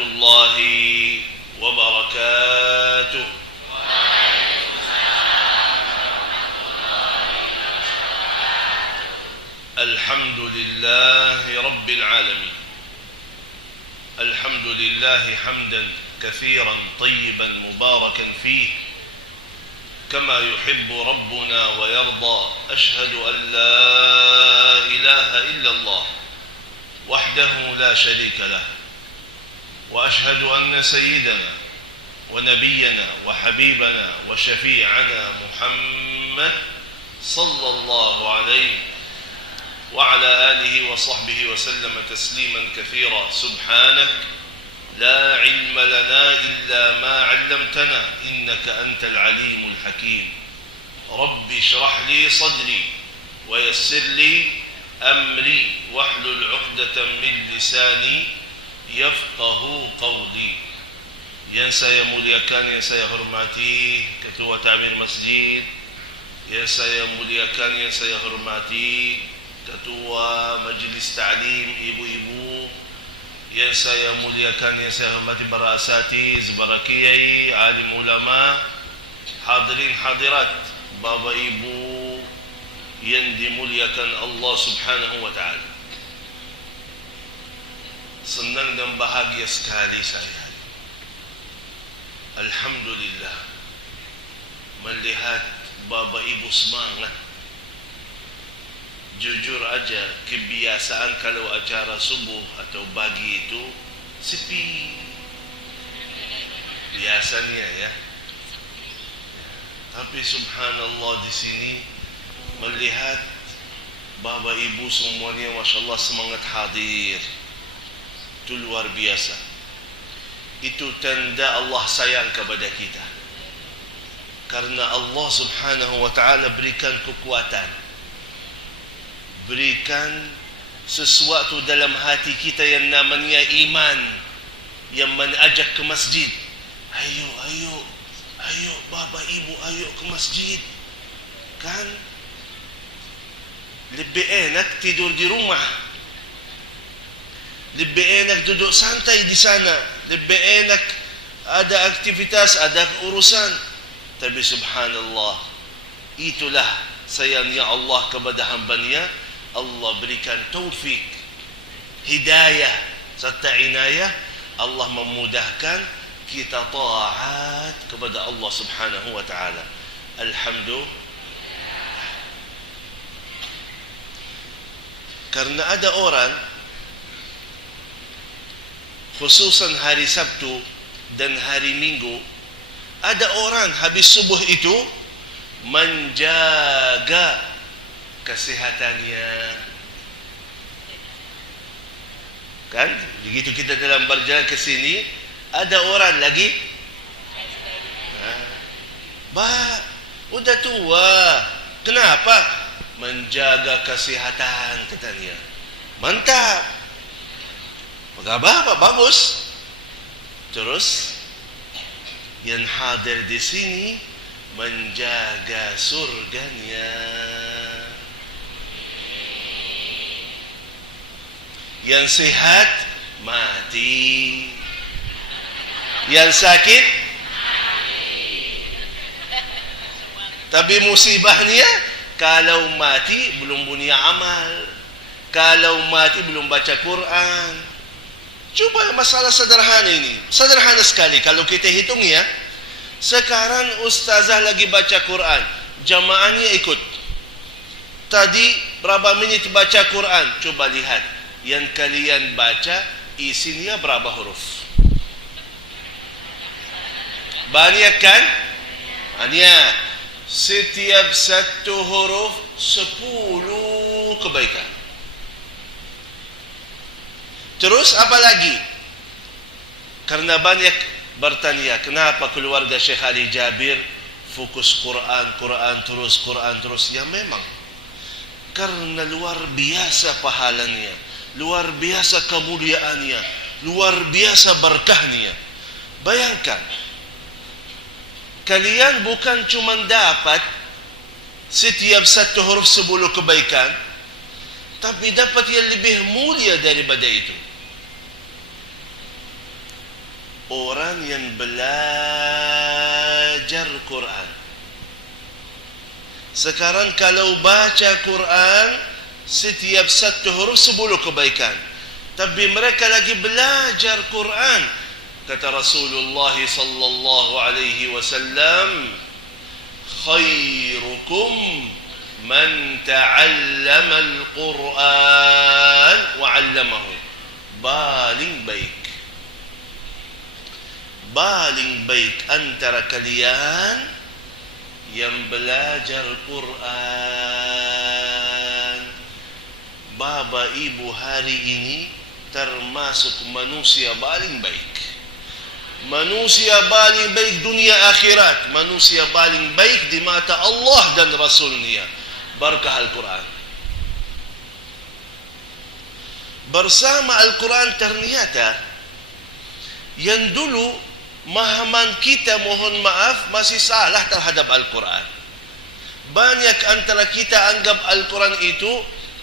الله وبركاته. الحمد لله رب العالمين. الحمد لله حمدا كثيرا طيبا مباركا فيه كما يحب ربنا ويرضى. أشهد أن لا إله إلا الله وحده لا شريك له، وأشهد أن سيدنا ونبينا وحبيبنا وشفيعنا محمد صلى الله عليه وعلى آله وصحبه وسلم تسليما كثيرا. سبحانك لا علم لنا إلا ما علمتنا إنك أنت العليم الحكيم. رب اشرح لي صدري ويسر لي أمري واحلل عقدة من لساني يفقه قولي. Yang saya muliakan, yang saya hormati Ketua Ta'mir Masjid, yang saya muliakan, yang saya hormati Ketua Majlis Ta'lim, ibu-ibu, yang saya muliakan, yang saya hormati para asatiz, para kiai, alim ulama, hadirin hadirat, bapa ibu yang dimuliakan Allah Subhanahu wa taala. Senang dan bahagia sekali saya, alhamdulillah, melihat bapa ibu semangat. Jujur aja, kebiasaan kalau acara subuh atau pagi itu sepi biasanya ya. Tapi subhanallah di sini melihat bapa ibu semuanya masya-Allah semangat hadir. Itu luar biasa. Itu tanda Allah sayang kepada kita. Karena Allah Subhanahu wa taala berikan kekuatan, berikan sesuatu dalam hati kita yang namanya iman, yang mengajak ke masjid. Ayo bapa ibu, ayo ke masjid. Kan lebih enak tidur di rumah, lebih enak duduk santai di sana, lebih enak ada aktivitas, ada urusan. Tapi subhanallah, itulah sayangnya Allah kepada hambanya. Allah berikan taufik, hidayah serta inayah. Allah memudahkan kita taat kepada Allah Subhanahu wa taala. Alhamdulillah. Karena ada orang, khususan hari Sabtu dan hari Minggu, ada orang habis subuh itu menjaga kesehatannya. Kan? Begitu kita dalam berjalan ke sini, ada orang lagi udah tua. Kenapa? Menjaga kesehatan katanya. Mantap. Apa? Bagus. Terus yang hadir di sini menjaga surganya. Yang sehat mati, yang sakit mati. Tapi musibahnya kalau mati belum punya amal, kalau mati belum baca Quran. Coba masalah sederhana ini, sederhana sekali kalau kita hitung ya. Sekarang ustazah lagi baca Quran, jamaahnya ikut. Tadi berapa menit baca Quran? Coba lihat, yang kalian baca isinya berapa huruf? Banyak kan? Banyak. Setiap satu huruf 10 kebaikan. Terus apa lagi? Karena banyak bertanya, kenapa keluarga Syekh Ali Jabir fokus Quran terus? Ya memang, karena luar biasa pahalanya, luar biasa kemuliaannya, luar biasa berkahnya. Bayangkan, kalian bukan cuma dapat setiap satu huruf 10 kebaikan, tapi dapat yang lebih mulia daripada itu. orang yang belajar Quran. Sekarang kalau baca Quran, setiap satu huruf 10 kebaikan. Tapi mereka lagi belajar Quran. Kata Rasulullah sallallahu alaihi wasallam, khairukum man ta'allama al-Quran wa 'allamahu. Paling baik antara kalian yang belajar Quran. Bapa ibu hari ini termasuk manusia paling baik. Manusia paling baik dunia akhirat. Manusia paling baik di mata Allah dan Rasulnya. Berkah Al-Quran. Bersama Al-Quran ternyata yang dulu mahaman kita, mohon maaf, masih salah terhadap Al-Quran. Banyak antara kita anggap Al-Quran itu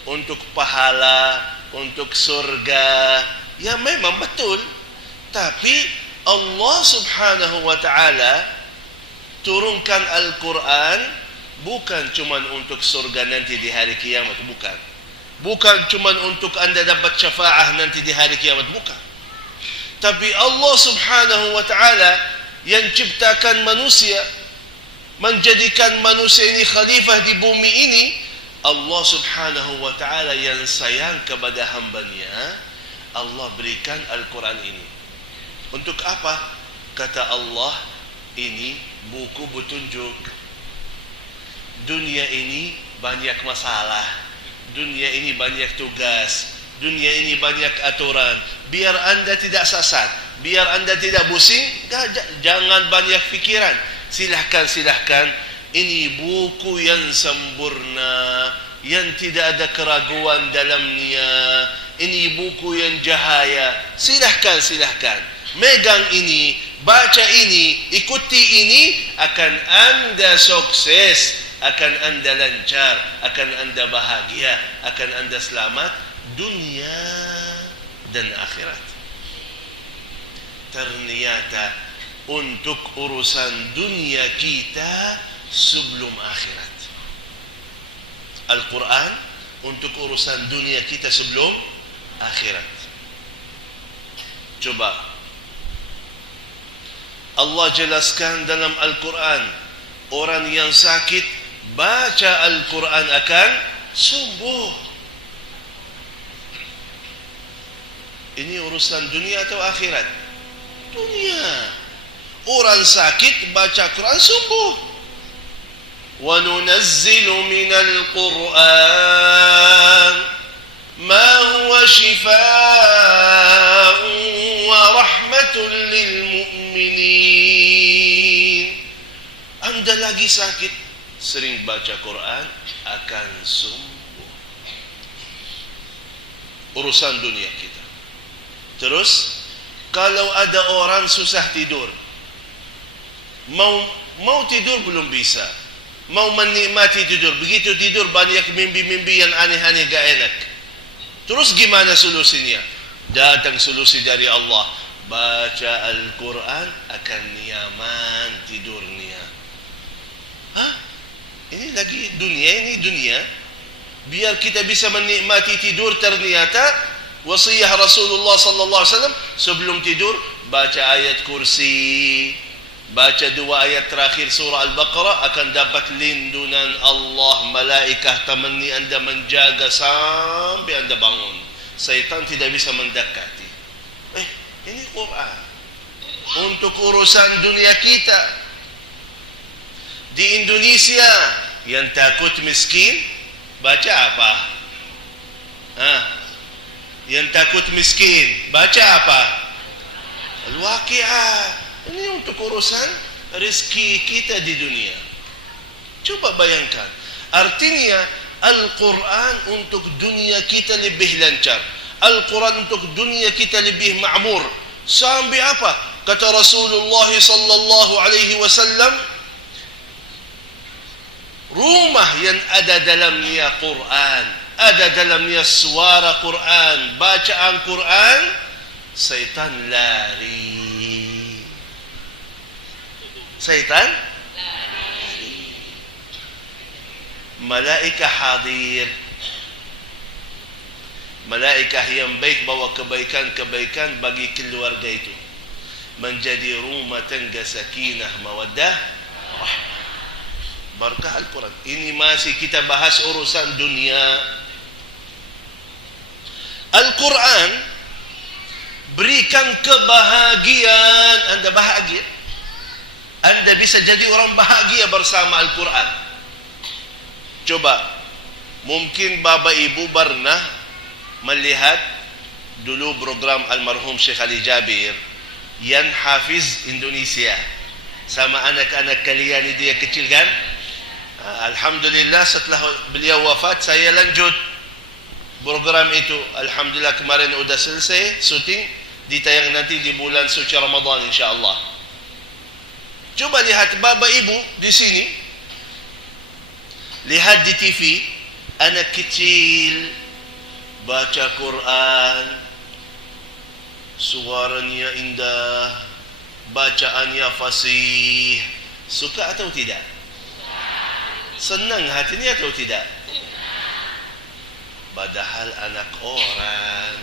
untuk pahala, untuk surga. Ya memang betul. Tapi Allah subhanahu wa ta'ala turunkan Al-Quran bukan cuma untuk surga nanti di hari kiamat. Bukan cuma untuk anda dapat syafaah nanti di hari kiamat. Bukan. Tapi Allah subhanahu wa ta'ala yang ciptakan manusia, menjadikan manusia ini khalifah di bumi ini, Allah subhanahu wa ta'ala yang sayang kepada hambanya, Allah berikan Al-Quran ini. Untuk apa? Kata Allah, ini buku petunjuk. Dunia ini banyak masalah. Dunia ini banyak tugas. Dunia ini banyak aturan. Biar anda tidak sasat, biar anda tidak pusing, jangan banyak fikiran. Silahkan. Ini buku yang sempurna, yang tidak ada keraguan dalamnya. Ini buku yang cahaya. Silahkan. Megang ini, baca ini, ikuti ini, akan anda sukses, akan anda lancar, akan anda bahagia, akan anda selamat dunia dan akhirat. Ternyata untuk urusan dunia kita sebelum akhirat. Al-Quran untuk urusan dunia kita sebelum akhirat. Coba Allah jelaskan dalam Al-Quran, orang yang sakit baca Al-Quran akan sembuh. Ini urusan dunia atau akhirat? Dunia. Orang sakit baca Quran sembuh. Wa nunazzilu minal Quran ma huwa shifaa'un wa rahmatun lil mu'minin. Anda lagi sakit, sering baca Quran akan sembuh. Urusan dunia kita. Terus, kalau ada orang susah tidur, mau tidur belum bisa, mau menikmati tidur, begitu tidur banyak mimpi-mimpi yang aneh-aneh gak enak. Terus gimana solusinya? Datang solusi dari Allah. Baca Al-Quran akan nyaman tidurnya. Hah? Ini lagi dunia. Biar kita bisa menikmati tidur, ternyata wasiyah Rasulullah sallallahu alaihi wasallam sebelum tidur baca ayat kursi, baca 2 ayat terakhir surah Al-Baqarah, akan dapat lindunan Allah, malaikat temani anda menjaga sampai anda bangun. Syaitan tidak bisa mendekati. Ini Quran untuk urusan dunia kita. Di Indonesia yang takut miskin baca apa? Yang takut miskin baca apa? Al-Waqi'ah. Ini untuk urusan rezeki kita di dunia. Coba bayangkan. Artinya Al-Quran untuk dunia kita lebih lancar. Al-Quran untuk dunia kita lebih ma'mur. Sampai apa? Kata Rasulullah sallallahu alaihi wasallam, rumah yang ada dalamnya Quran, ada dalamnya suara Quran, bacaan Quran, syaitan lari. Syaitan malaikah hadir. Malaikah yang baik bawa kebaikan-kebaikan bagi keluarga itu, menjadi rumah tangga sakinah mawaddah rahmah. Barakah Al-Quran. Ini masih kita bahas urusan dunia. Al-Quran berikan kebahagiaan. Anda bahagia, Anda bisa jadi orang bahagia bersama Al-Quran. Coba, mungkin Bapak Ibu pernah melihat dulu program almarhum Syekh Ali Jabir yang Hafiz Indonesia, sama anak-anak kalian dia kecil kan. Alhamdulillah setelah beliau wafat saya lanjut program itu. Alhamdulillah kemarin sudah selesai syuting, ditayang nanti di bulan suci Ramadan insyaAllah. Coba lihat Bapak Ibu di sini, lihat di TV anak kecil baca Quran, suaranya indah, bacaannya fasih. Suka atau tidak? Senang hatinya atau tidak? Padahal anak orang,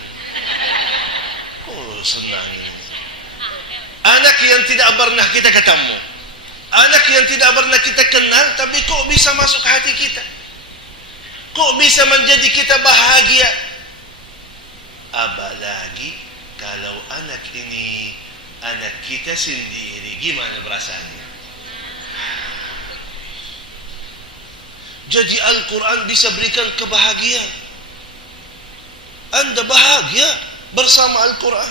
oh senang. Anak yang tidak pernah kita ketemu, anak yang tidak pernah kita kenal, tapi kok bisa masuk hati kita? Kok bisa menjadi kita bahagia? Apalagi kalau anak ini anak kita sendiri, gimana perasaannya? Jadi Al-Quran bisa berikan kebahagiaan. Anda bahagia bersama Al-Quran.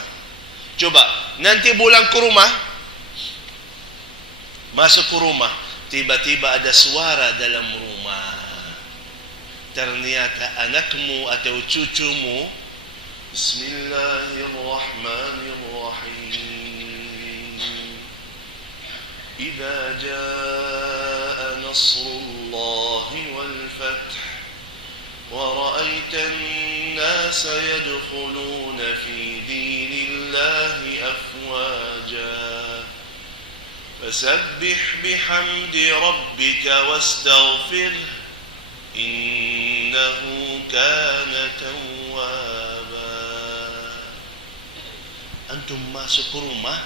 Coba nanti pulang ke rumah, masuk ke rumah, tiba-tiba ada suara dalam rumah. Ternyata anakmu atau cucumu, Bismillahirrahmanirrahim. Idza jaa nasrullahi wal fath wa ra'aitan nasa yadkhuluna fi dinillahi afwaja fasabbih bihamdi rabbika wastaghfirh innahu kana tawwaba. Antum masuk ke rumah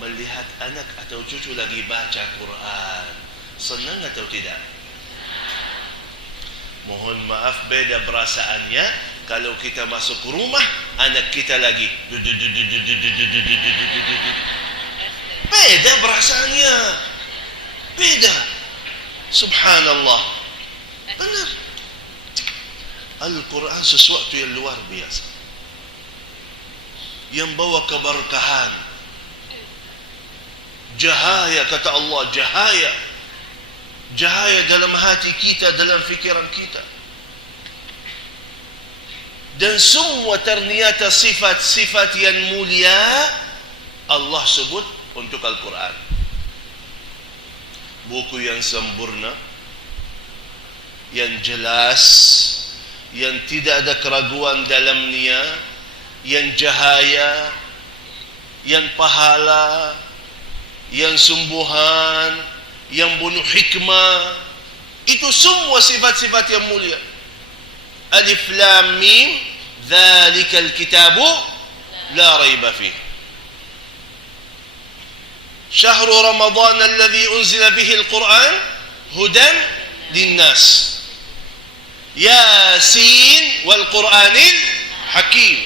melihat anak atau cucu lagi baca Quran, senang atau tidak? Mohon maaf, beda perasaannya kalau kita masuk ke rumah anak kita lagi beda perasaannya, beda. Subhanallah. Benar. Al-Quran sesuatu yang luar biasa, yang bawa keberkahan. Jahaya, kata Allah, jahaya. Jahaya dalam hati kita, dalam fikiran kita. Dan semua ternyata sifat-sifat yang mulia Allah sebut untuk Al-Quran. Buku yang sempurna, yang jelas, yang tidak ada keraguan dalamnya, yang jahaya, yang pahala, yang sumbuhan, yang penuh hikmah. Itu semua sifat-sifat yang mulia. Alif Lam Mim, dzalikal kitabu la raiba fih. Syahrul Ramadan alladzi unzila bihi al-Quran hudan linnas. Yasin wal Qur'anil Hakim,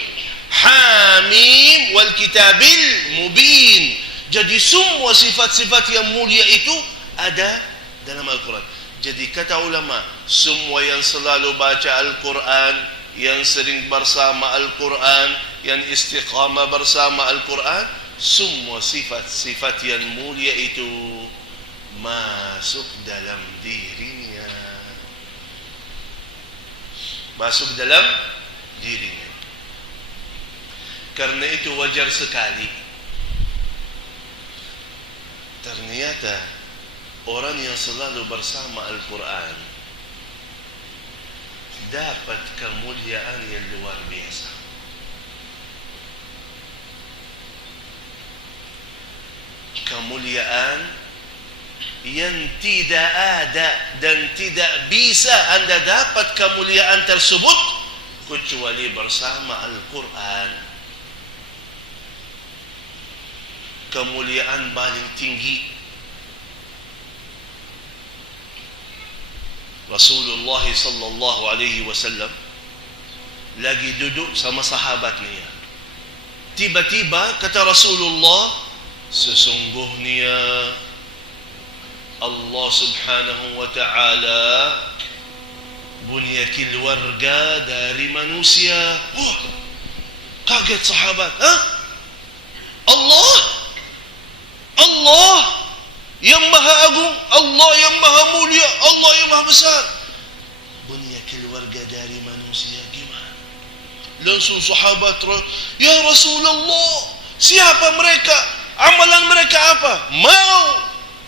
Hamim wal Kitabil Mubin. Jadi semua sifat-sifat yang mulia itu ada dalam Al-Quran. Jadi kata ulama, semua yang selalu baca Al-Quran, yang sering bersama Al-Quran, yang istiqamah bersama Al-Quran, semua sifat-sifat yang mulia itu masuk dalam dirinya. Masuk dalam dirinya. Karena itu wajar sekali ternyata orang yang selalu bersama Al-Quran dapat kemuliaan yang luar biasa. Kemuliaan yang tidak ada dan tidak bisa Anda dapat kemuliaan tersebut kecuali bersama Al-Quran. Kemuliaan paling tinggi. Rasulullah sallallahu alaihi wasallam lagi duduk sama sahabatnya. Tiba-tiba kata Rasulullah, sesungguhnya Allah subhanahu wa ta'ala punya keluarga dari manusia. Kaget sahabat. Allah yang maha agung, Allah yang maha mulia, Allah yang maha besar punya keluarga dari manusia. Gimana? Langsung sahabat, ya Rasulullah, siapa mereka? Amalan mereka apa? Mau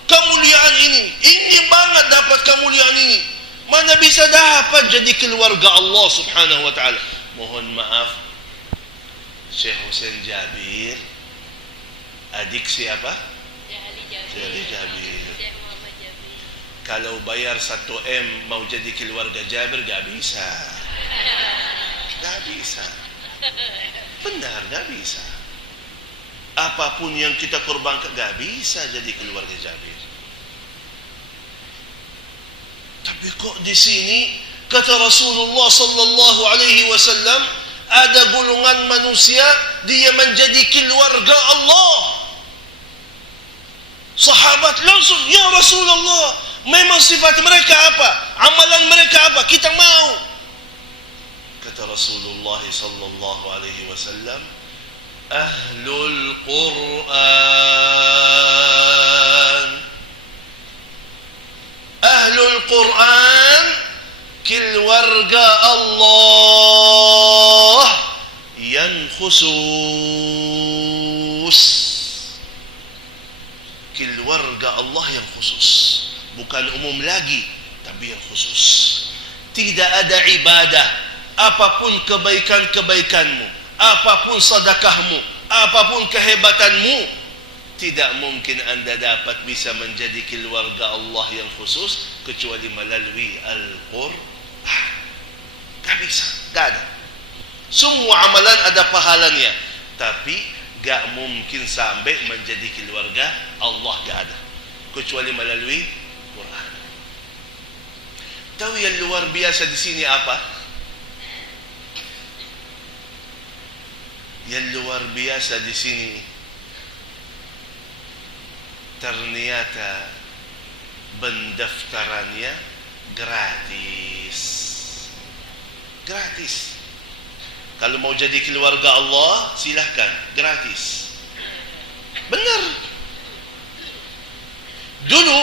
kemuliaan ini, ingin banget dapat kemuliaan ini. Mana bisa dapat jadi keluarga Allah subhanahu wa ta'ala? Mohon maaf, Syekh Hussein Jabir, adik siapa? Syekh Ali Jabir. Kalau bayar 1M mau jadi keluarga Jabir, gak bisa. Gak bisa. Benar, gak bisa. Apapun yang kita korbankan, gak bisa jadi keluarga Jabir. Tapi kok di sini kata Rasulullah sallallahu alaihi wasallam, ada golongan manusia dia menjadi keluarga Allah. Sahabat langsung, ya Rasulullah, memang sifat mereka apa? Amalan mereka apa? Kita mau. Kata Rasulullah sallallahu alaihi wasallam, Ahlul Quran. Ahlul Quran, keluarga Allah yang khusus. Keluarga Allah yang khusus, bukan umum lagi, tapi yang khusus. Tidak ada ibadah, apapun kebaikan-kebaikanmu, apapun sedekahmu, apapun kehebatanmu, tidak mungkin Anda dapat bisa menjadi keluarga Allah yang khusus kecuali melalui Al-Quran. Tak bisa, tak ada. Semua amalan ada pahalanya, tapi gak mungkin sampai menjadi keluarga Allah, gak ada kecuali melalui Quran. Tahu yang luar biasa di sini apa? Yang luar biasa di sini, ternyata pendaftarannya gratis. Gratis. Kalau mau jadi keluarga Allah, silahkan, gratis. Benar. Dulu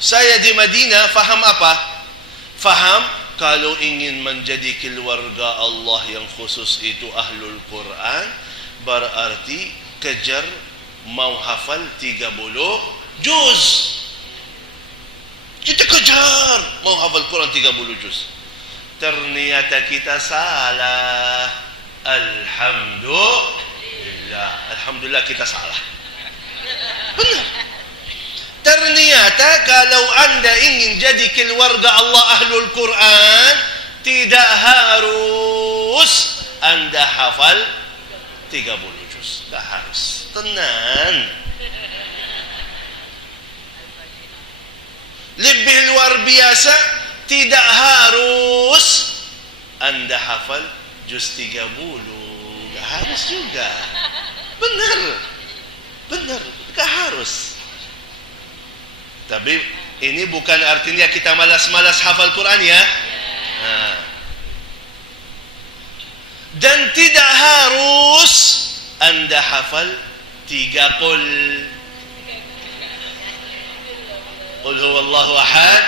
saya di Madinah faham apa? Faham kalau ingin menjadi keluarga Allah yang khusus itu Ahlul Quran, berarti kejar mau hafal 30 juz. Kita kejar mau hafal Quran 30 juz. Ternyata kita salah. Alhamdulillah kita salah. Benar. Ternyata kalau Anda ingin jadi keluarga Allah Ahlul Quran, tidak harus Anda hafal 30 juz. Tak harus. Tenang. Lebih luar biasa, tidak harus Anda hafal juz 30. Tak harus juga. Benar. Benar. Tak harus. Tapi ini bukan artinya kita malas-malas hafal Quran ya. Dan tidak harus Anda hafal 3 qul. Qul huwallahu ahad,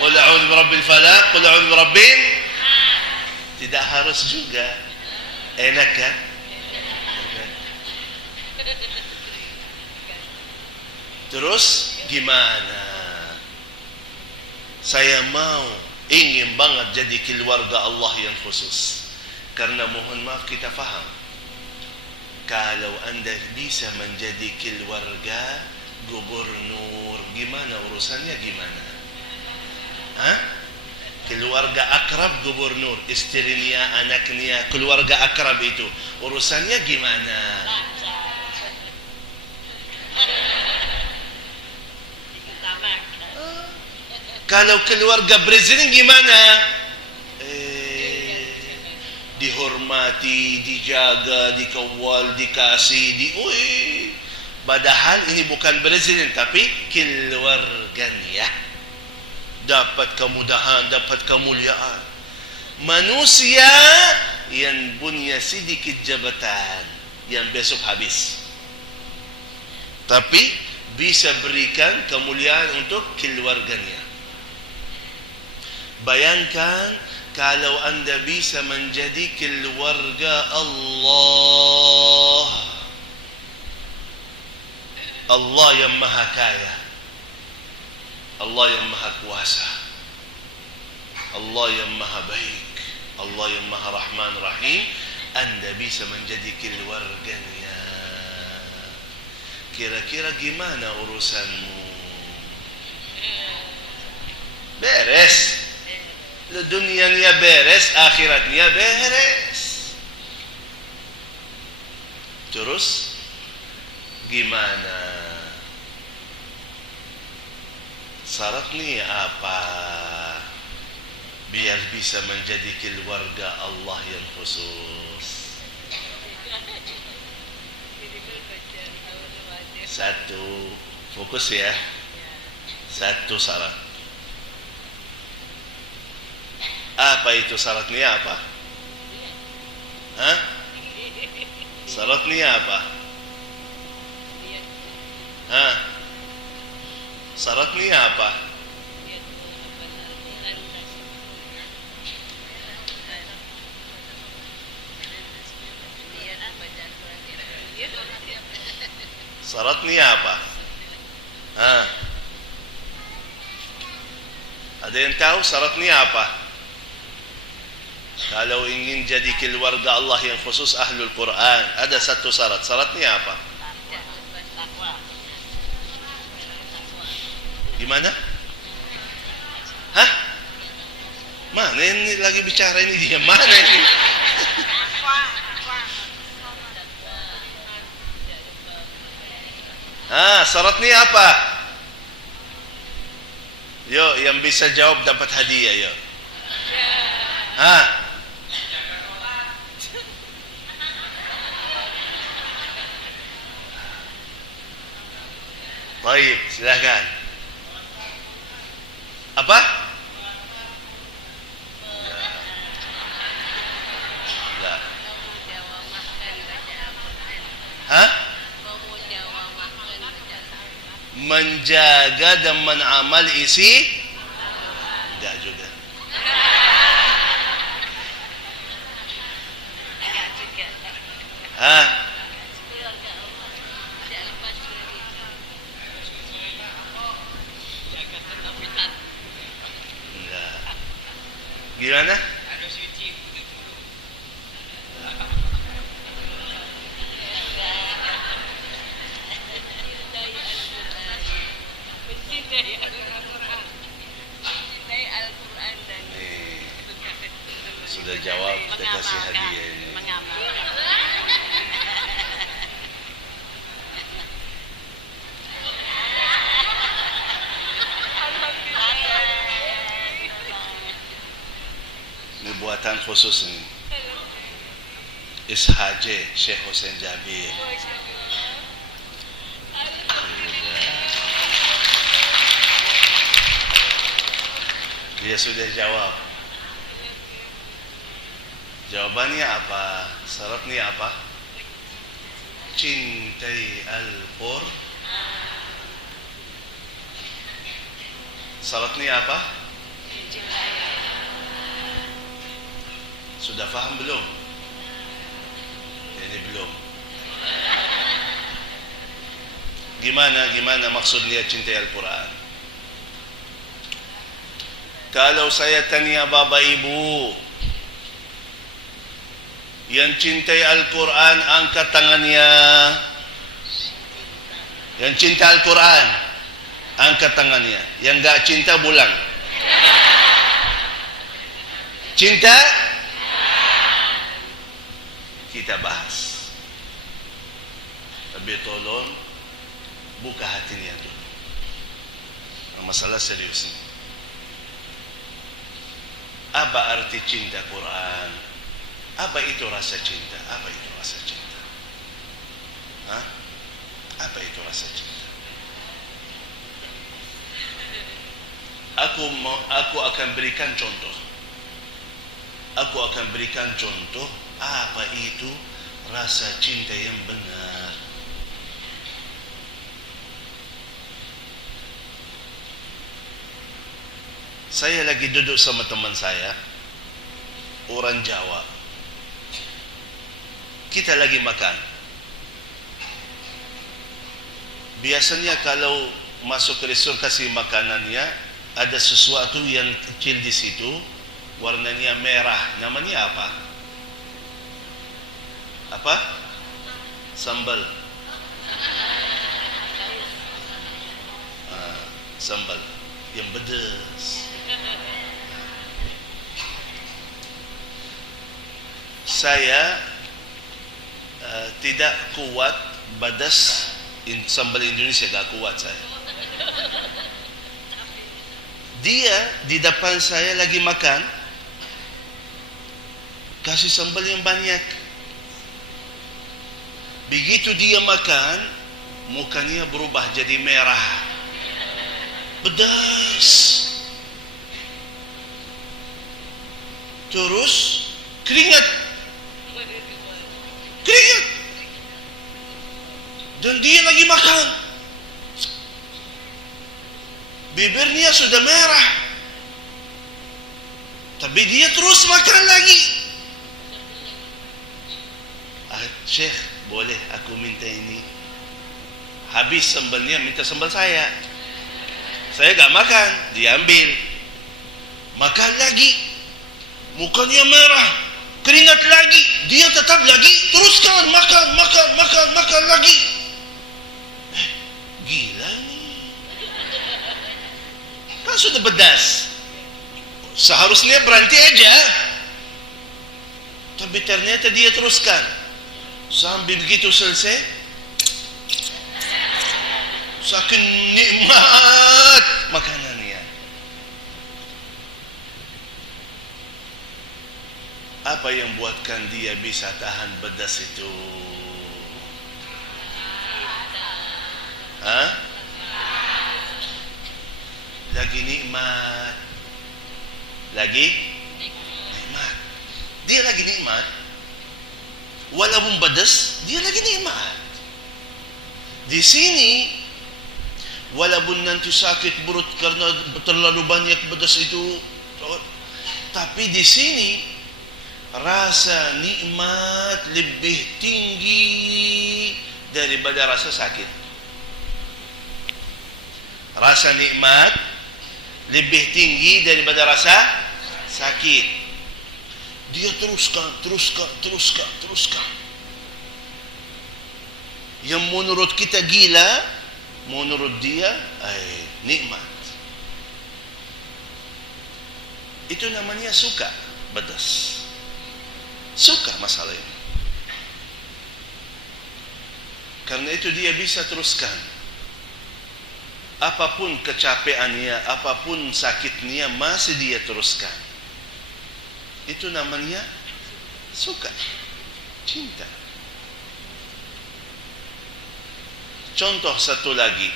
qul a'udzu birabbil falaq, qul a'udzu birabbin. Tidak harus juga. Enak kan? Terus gimana? Saya ingin banget jadi keluarga Allah yang khusus. Karena mohon maaf kita faham, kalau Anda bisa menjadi keluarga gubernur, gimana urusannya gimana? Hah? Keluarga akrab gubernur, istrinya, anaknya, keluarga akrab itu urusannya gimana? Kalau keluarga presiden gimana? Dihormati, dijaga, dikawal, dikasih, padahal ini bukan presiden tapi keluarganya dapat kemudahan, dapat kemuliaan. Manusia yang punya sedikit jabatan yang besok habis, tapi bisa berikan kemuliaan untuk keluarganya. Bayangkan kalau anda bisa menjadi keluarga Allah, Allah yang maha kaya, Allah yang maha kuasa, Allah yang maha baik, Allah yang maha rahman rahim, anda bisa menjadi keluarganya. Kira-kira gimana urusanmu? Beres. Dunianya beres, akhiratnya beres. Terus gimana? Syaratnya apa? Biar bisa menjadi keluarga Allah yang khusus. Satu, fokus ya. Satu syarat. Apa itu syaratnya apa? Hah? Syaratnya apa? Hah? Syaratnya apa? Syaratnya apa? Hah? Ada yang tahu syaratnya apa? Kalau ingin jadi keluarga Allah yang khusus Ahlul Quran, ada satu syarat. Syaratnya apa? Gimana? Hah? Mana ini lagi bicara ini dia? Mana ini? Syaratnya apa? Yo, yang bisa jawab dapat hadiah, yo. Baik, silakan. Apa? Ya. Hah? Menjaga dan menamal isi? Enggak juga. Enggak. Gimana? Sudah jawab, kita kasih hadiah ini. Ini buatan khusus ini. SHJ, Syekh Hussein Jabir. Dia sudah jawab. Jawabannya apa? Syaratnya apa? Cintai Al-Qur'an. Syaratnya apa? Sudah faham belum? Ini belum. Gimana maksudnya cintai Al-Quran? Kalau saya tanya bapak ibu yang cintai Al-Quran, angkat tangannya. Yang cinta Al-Quran, angkat tangannya. Yang enggak cinta, bulang. Cinta? Kita bahas. Tapi tolong buka hatinya dulu. Masalah serius ini. Apa arti cinta Quran? Apa itu rasa cinta? Apa itu rasa cinta? Hah? Apa itu rasa cinta? Aku akan berikan contoh. Aku akan berikan contoh apa itu rasa cinta yang benar. Saya lagi duduk sama teman saya, orang Jawa. Kita lagi makan. Biasanya kalau masuk ke restoran kasih makanannya, ada sesuatu yang kecil di situ, warnanya merah. Namanya apa? Apa? Sambal. Sambal yang pedas. Saya tidak kuat pedas. Sambal Indonesia gak kuat saya. Dia di depan saya lagi makan, kasih sambal yang banyak. Begitu dia makan, mukanya berubah jadi merah, pedas. Terus keringat. Dan dia lagi makan. Bibirnya sudah merah. Tapi dia terus makan lagi. Syekh, boleh aku minta ini? Habis sambalnya, minta sambal saya. Saya gak makan, dia ambil. Makan lagi. Mukanya merah. Keringat lagi. Dia tetap lagi. Teruskan makan lagi. Gila nih. Kan sudah pedas. Seharusnya berhenti aja. Tapi ternyata dia teruskan. Sampai begitu selesai, saking nikmat makanannya. Apa yang buatkan dia bisa tahan pedas itu? Hah? Lagi nikmat. Lagi nikmat. Dia lagi nikmat. Walaupun pedas, dia lagi nikmat. Di sini, walaupun nanti sakit perut karena terlalu banyak pedas itu, tapi di sini rasa nikmat lebih tinggi daripada rasa sakit. Rasa nikmat lebih tinggi daripada rasa sakit. Dia teruskan. Yang menurut kita gila, menurut dia nikmat. Itu namanya suka pedas. Suka masalah ini. Karena itu dia bisa teruskan. Apapun kecapeannya, apapun sakitnya, masih dia teruskan. Itu namanya suka, cinta. Contoh satu lagi,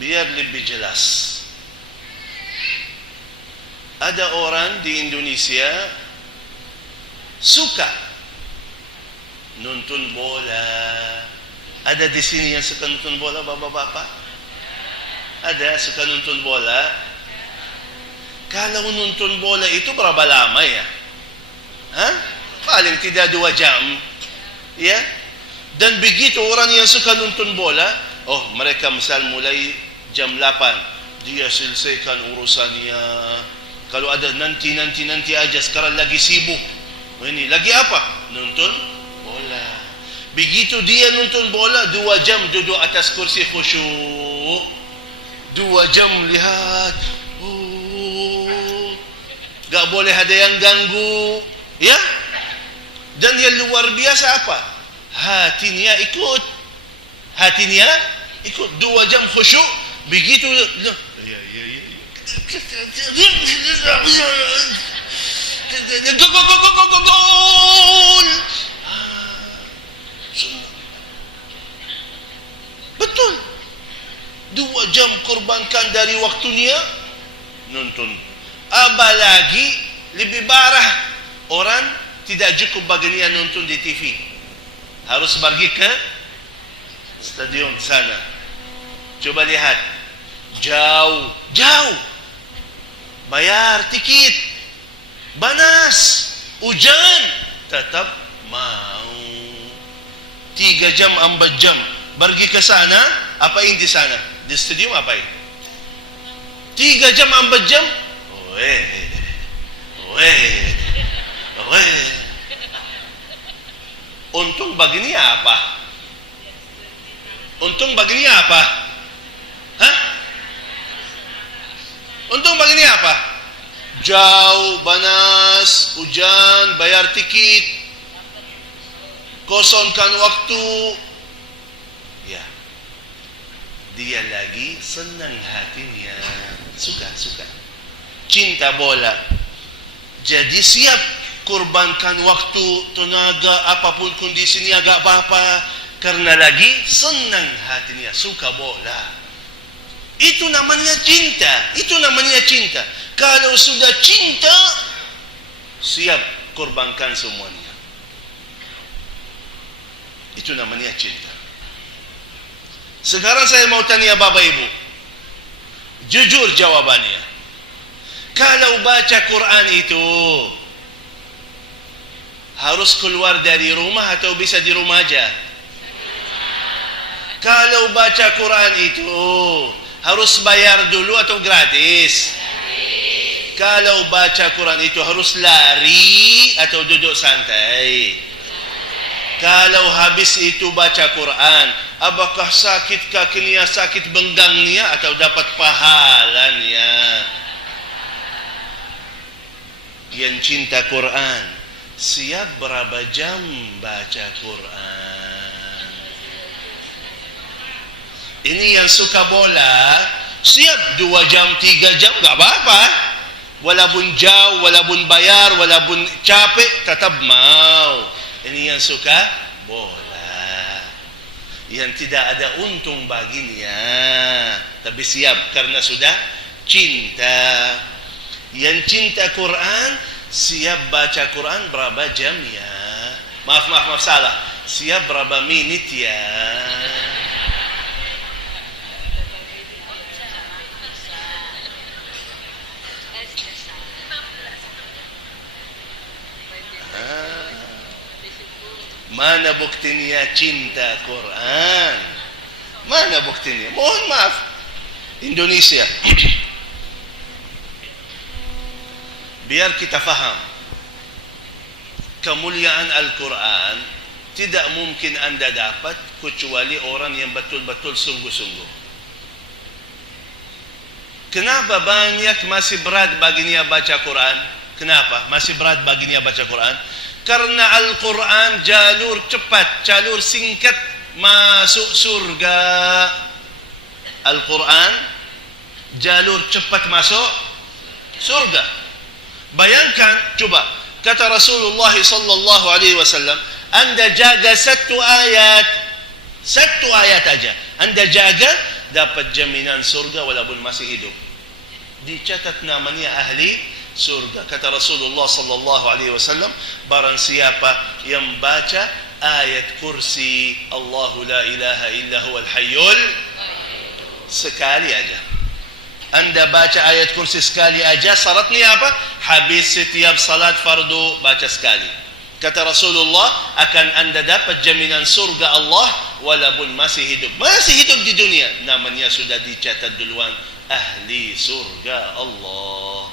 biar lebih jelas. Ada orang di Indonesia suka nonton bola. Ada di sini yang suka nonton bola, bapak-bapak? Ada suka nonton bola? Kalau nonton bola itu berapa lama ya? Hah? Paling tidak 2 jam. Ya? Dan begitu orang yang suka nonton bola, mereka misal mulai jam 8, dia selesaikan urusannya. Kalau ada nanti aja, sekarang lagi sibuk. Ini lagi apa? Nonton bola. Begitu dia nonton bola, 2 jam duduk atas kursi khusyuk. 2 jam lihat. Gak boleh ada yang ganggu. Ya? Dan yang luar biasa apa? Hatinya ikut. Hatinya ikut. 2 jam khusyuk. Begitu. Gol. Betul. 2 jam korbankan dari waktunya nonton. Apalagi lebih parah, orang tidak cukup baginya nonton di TV, harus pergi ke stadion sana. Coba lihat, jauh, bayar tiket, panas, hujan, tetap mau. 3 jam, 4 jam pergi ke sana. Apain di sana? Di stadium apain? 3 jam, 4 jam. Untung baginya apa? Untung baginya apa? Hah? Untung baginya apa? Jauh, panas, hujan, bayar tiket, kosongkan waktu. Ya, dia lagi senang hatinya, suka. Cinta bola. Jadi siap korbankan waktu, tenaga, apapun kondisinya, agak apa-apa, karena lagi senang hatinya, suka bola. Itu namanya cinta. Kalau sudah cinta, siap korbankan semuanya. Itu namanya cinta. Sekarang saya mau tanya Bapak Ibu, jujur jawabannya. Kalau baca Quran itu harus keluar dari rumah atau bisa di rumah aja? Kalau baca Quran itu harus bayar dulu atau gratis? Kalau baca Quran itu harus lari atau duduk santai? Kalau habis itu baca Quran, apakah sakit kakinya, sakit benggangnya, atau dapat pahalanya? Yang cinta Quran, siap berapa jam baca Quran? Ini yang suka bola, siap 2 jam, 3 jam, gak apa-apa. Walaupun jauh, walaupun bayar, walaupun capek, tetap mau. Ini yang suka bola, yang tidak ada untung baginya, tapi siap karena sudah cinta. Yang cinta Quran, siap baca Quran berapa jam ya? Maaf, salah. Siap berapa menit ya? Mana buktinya cinta Quran? Mana buktinya? Mohon maaf, Indonesia. Biar kita faham, kemuliaan Al-Quran tidak mungkin anda dapat kecuali orang yang betul-betul sungguh-sungguh. Kenapa banyak masih berat baginya baca Quran? Kenapa masih berat baginya baca Quran? Karena Al-Quran jalur cepat, jalur singkat masuk surga. Al-Quran jalur cepat masuk surga. Bayangkan, coba, kata Rasulullah sallallahu alaihi wasallam, anda jaga satu ayat aja, anda jaga, dapat jaminan surga walaupun masih hidup. Dicatat namanya ahli surga. Kata Rasulullah sallallahu alaihi wasallam, barang siapa yang baca ayat kursi Allahu la ilaha illa huwal hayyul, sekali aja, anda baca ayat kursi sekali aja, syaratnya apa? Habis setiap salat fardu baca sekali. Kata Rasulullah, akan anda dapat jaminan surga Allah walaupun masih hidup di dunia. Namanya sudah dicatat duluan ahli surga Allah.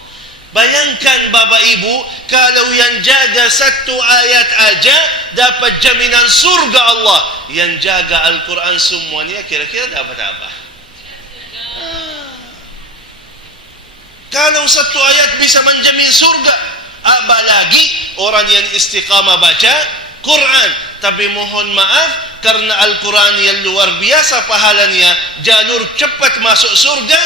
Bayangkan Bapak Ibu, kalau yang jaga satu ayat aja dapat jaminan surga Allah. Yang jaga Al-Quran semuanya kira-kira dapat apa? Kalau satu ayat bisa menjamin surga, apalagi orang yang istiqamah baca Quran. Tapi mohon maaf, karena Al-Quran yang luar biasa pahalanya, jalur cepat masuk surga,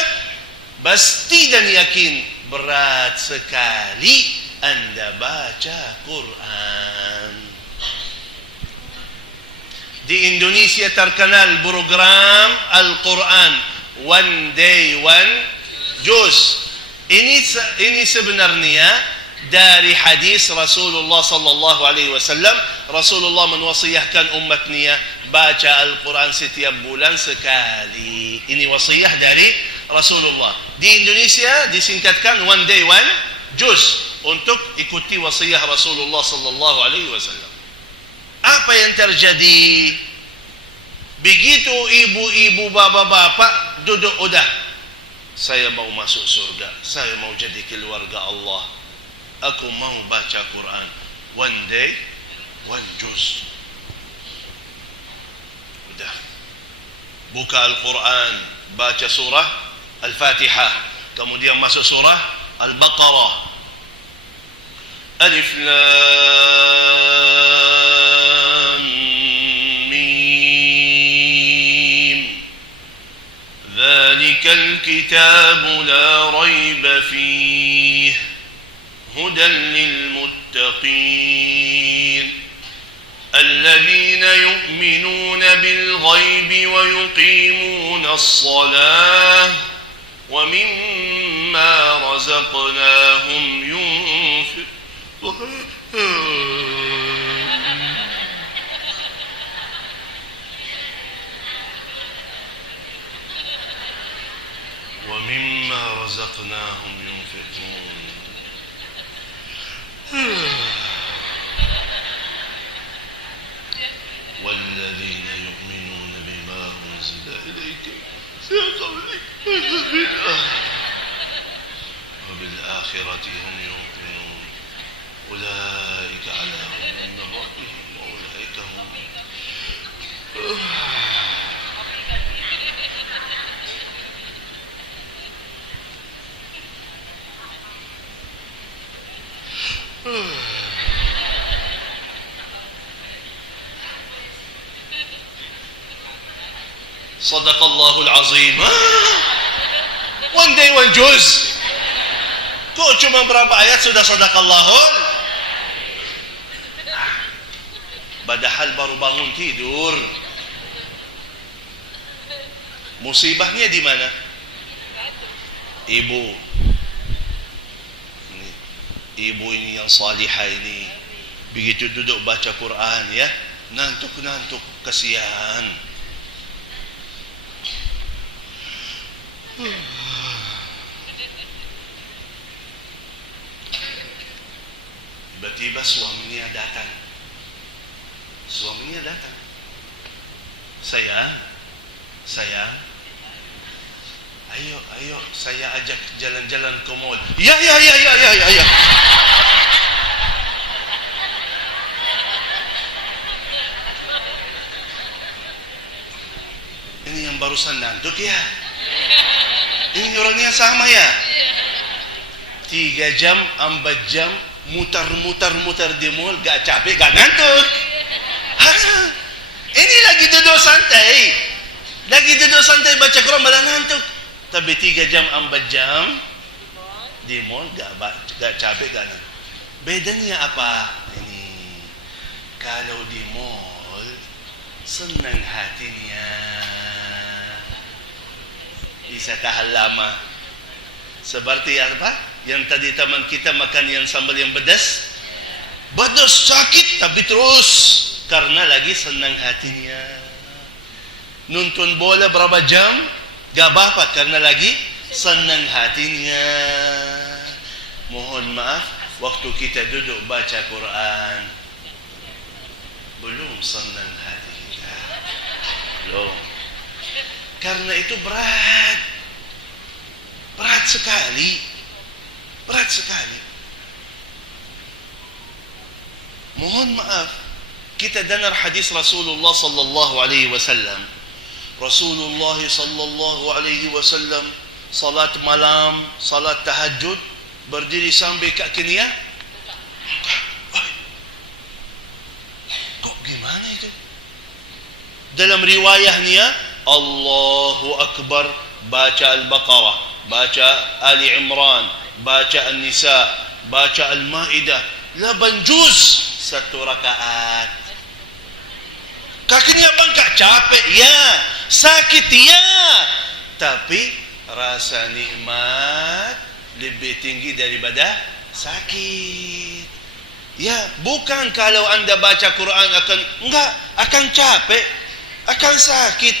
pasti dan yakin berat sekali Anda baca Quran. Di Indonesia terkenal program Al-Quran One Day One Juz. Ini sebenarnya dari hadis Rasulullah sallallahu alaihi wasallam. Rasulullah menwasiahkan umatnya baca Al-Quran setiap bulan sekali. Ini wasiah dari Rasulullah. Di Indonesia disingkatkan One Day One Juz untuk ikuti wasiah Rasulullah sallallahu alaihi wasallam. Apa yang terjadi? Begitu ibu-ibu, bapak-bapak duduk, udah, saya mau masuk surga, saya mau jadi keluarga Allah, aku mau baca Quran One Day One Juz. Udah, buka Al-Quran, baca surah Al-Fatihah, kemudian masuk surah Al-Baqarah. Alif Lam Mim, Dzalikal kitabu la raiba fihi hudan lil muttaqin الذين يؤمنون بالغيب ويقيمون الصلاة ومما رزقناهم ينفقون ومما رزقناهم ينفقون والذين يؤمنون بما أنزل إليك وبالآخرة هم يوقنون أولئك على هدى من ربهم وأولئك هم Sadaqallahul Azim. One Day One Juz. Kok cuma berapa ayat sudah sadaqallahul? Padahal baru bangun tidur. Musibahnya di mana? Ibu. Ibu ini yang salihah ini, begitu duduk baca Quran ya, nantuk-nantuk, kasihan. Tiba-tiba suaminya datang. Saya, ayo, saya ajak jalan-jalan ke mall. Ya. Ini yang barusan nantuk ya? Ini orangnya sama ya? 3 jam, 4 jam, mutar di mall, gak capek, gak ngantuk. Ini lagi duduk santai baca Quran malah ngantuk. Tapi 3 jam, 4 jam di mall gak capek, gak ngantuk. Bedanya apa? Ini kalau di mall senang hatinya, bisa tahan lama. Seperti apa? Yang tadi teman kita makan yang sambal yang pedas sakit tapi terus karena lagi senang hatinya. Nonton bola berapa jam gak apa-apa karena lagi senang hatinya. Mohon maaf, waktu kita duduk baca Quran belum senang hati kita, belum. Karena itu berat sekali. Berat sekali. Mohon maaf, kita dengar hadis Rasulullah sallallahu alaihi wasallam. Rasulullah sallallahu alaihi wasallam salat malam, salat tahajud, berdiri sampai kat kenia. Kok gimana itu? Dalam riwayahnya, Allahu Akbar, baca Al-Baqarah, baca Ali Imran, baca An-Nisa, baca Al-Maidah, 8 juz satu rakaat. Kakinya bangkak, capek ya, sakit ya, tapi rasa nikmat lebih tinggi daripada sakit. Ya, bukan kalau anda baca Quran akan capek, akan sakit,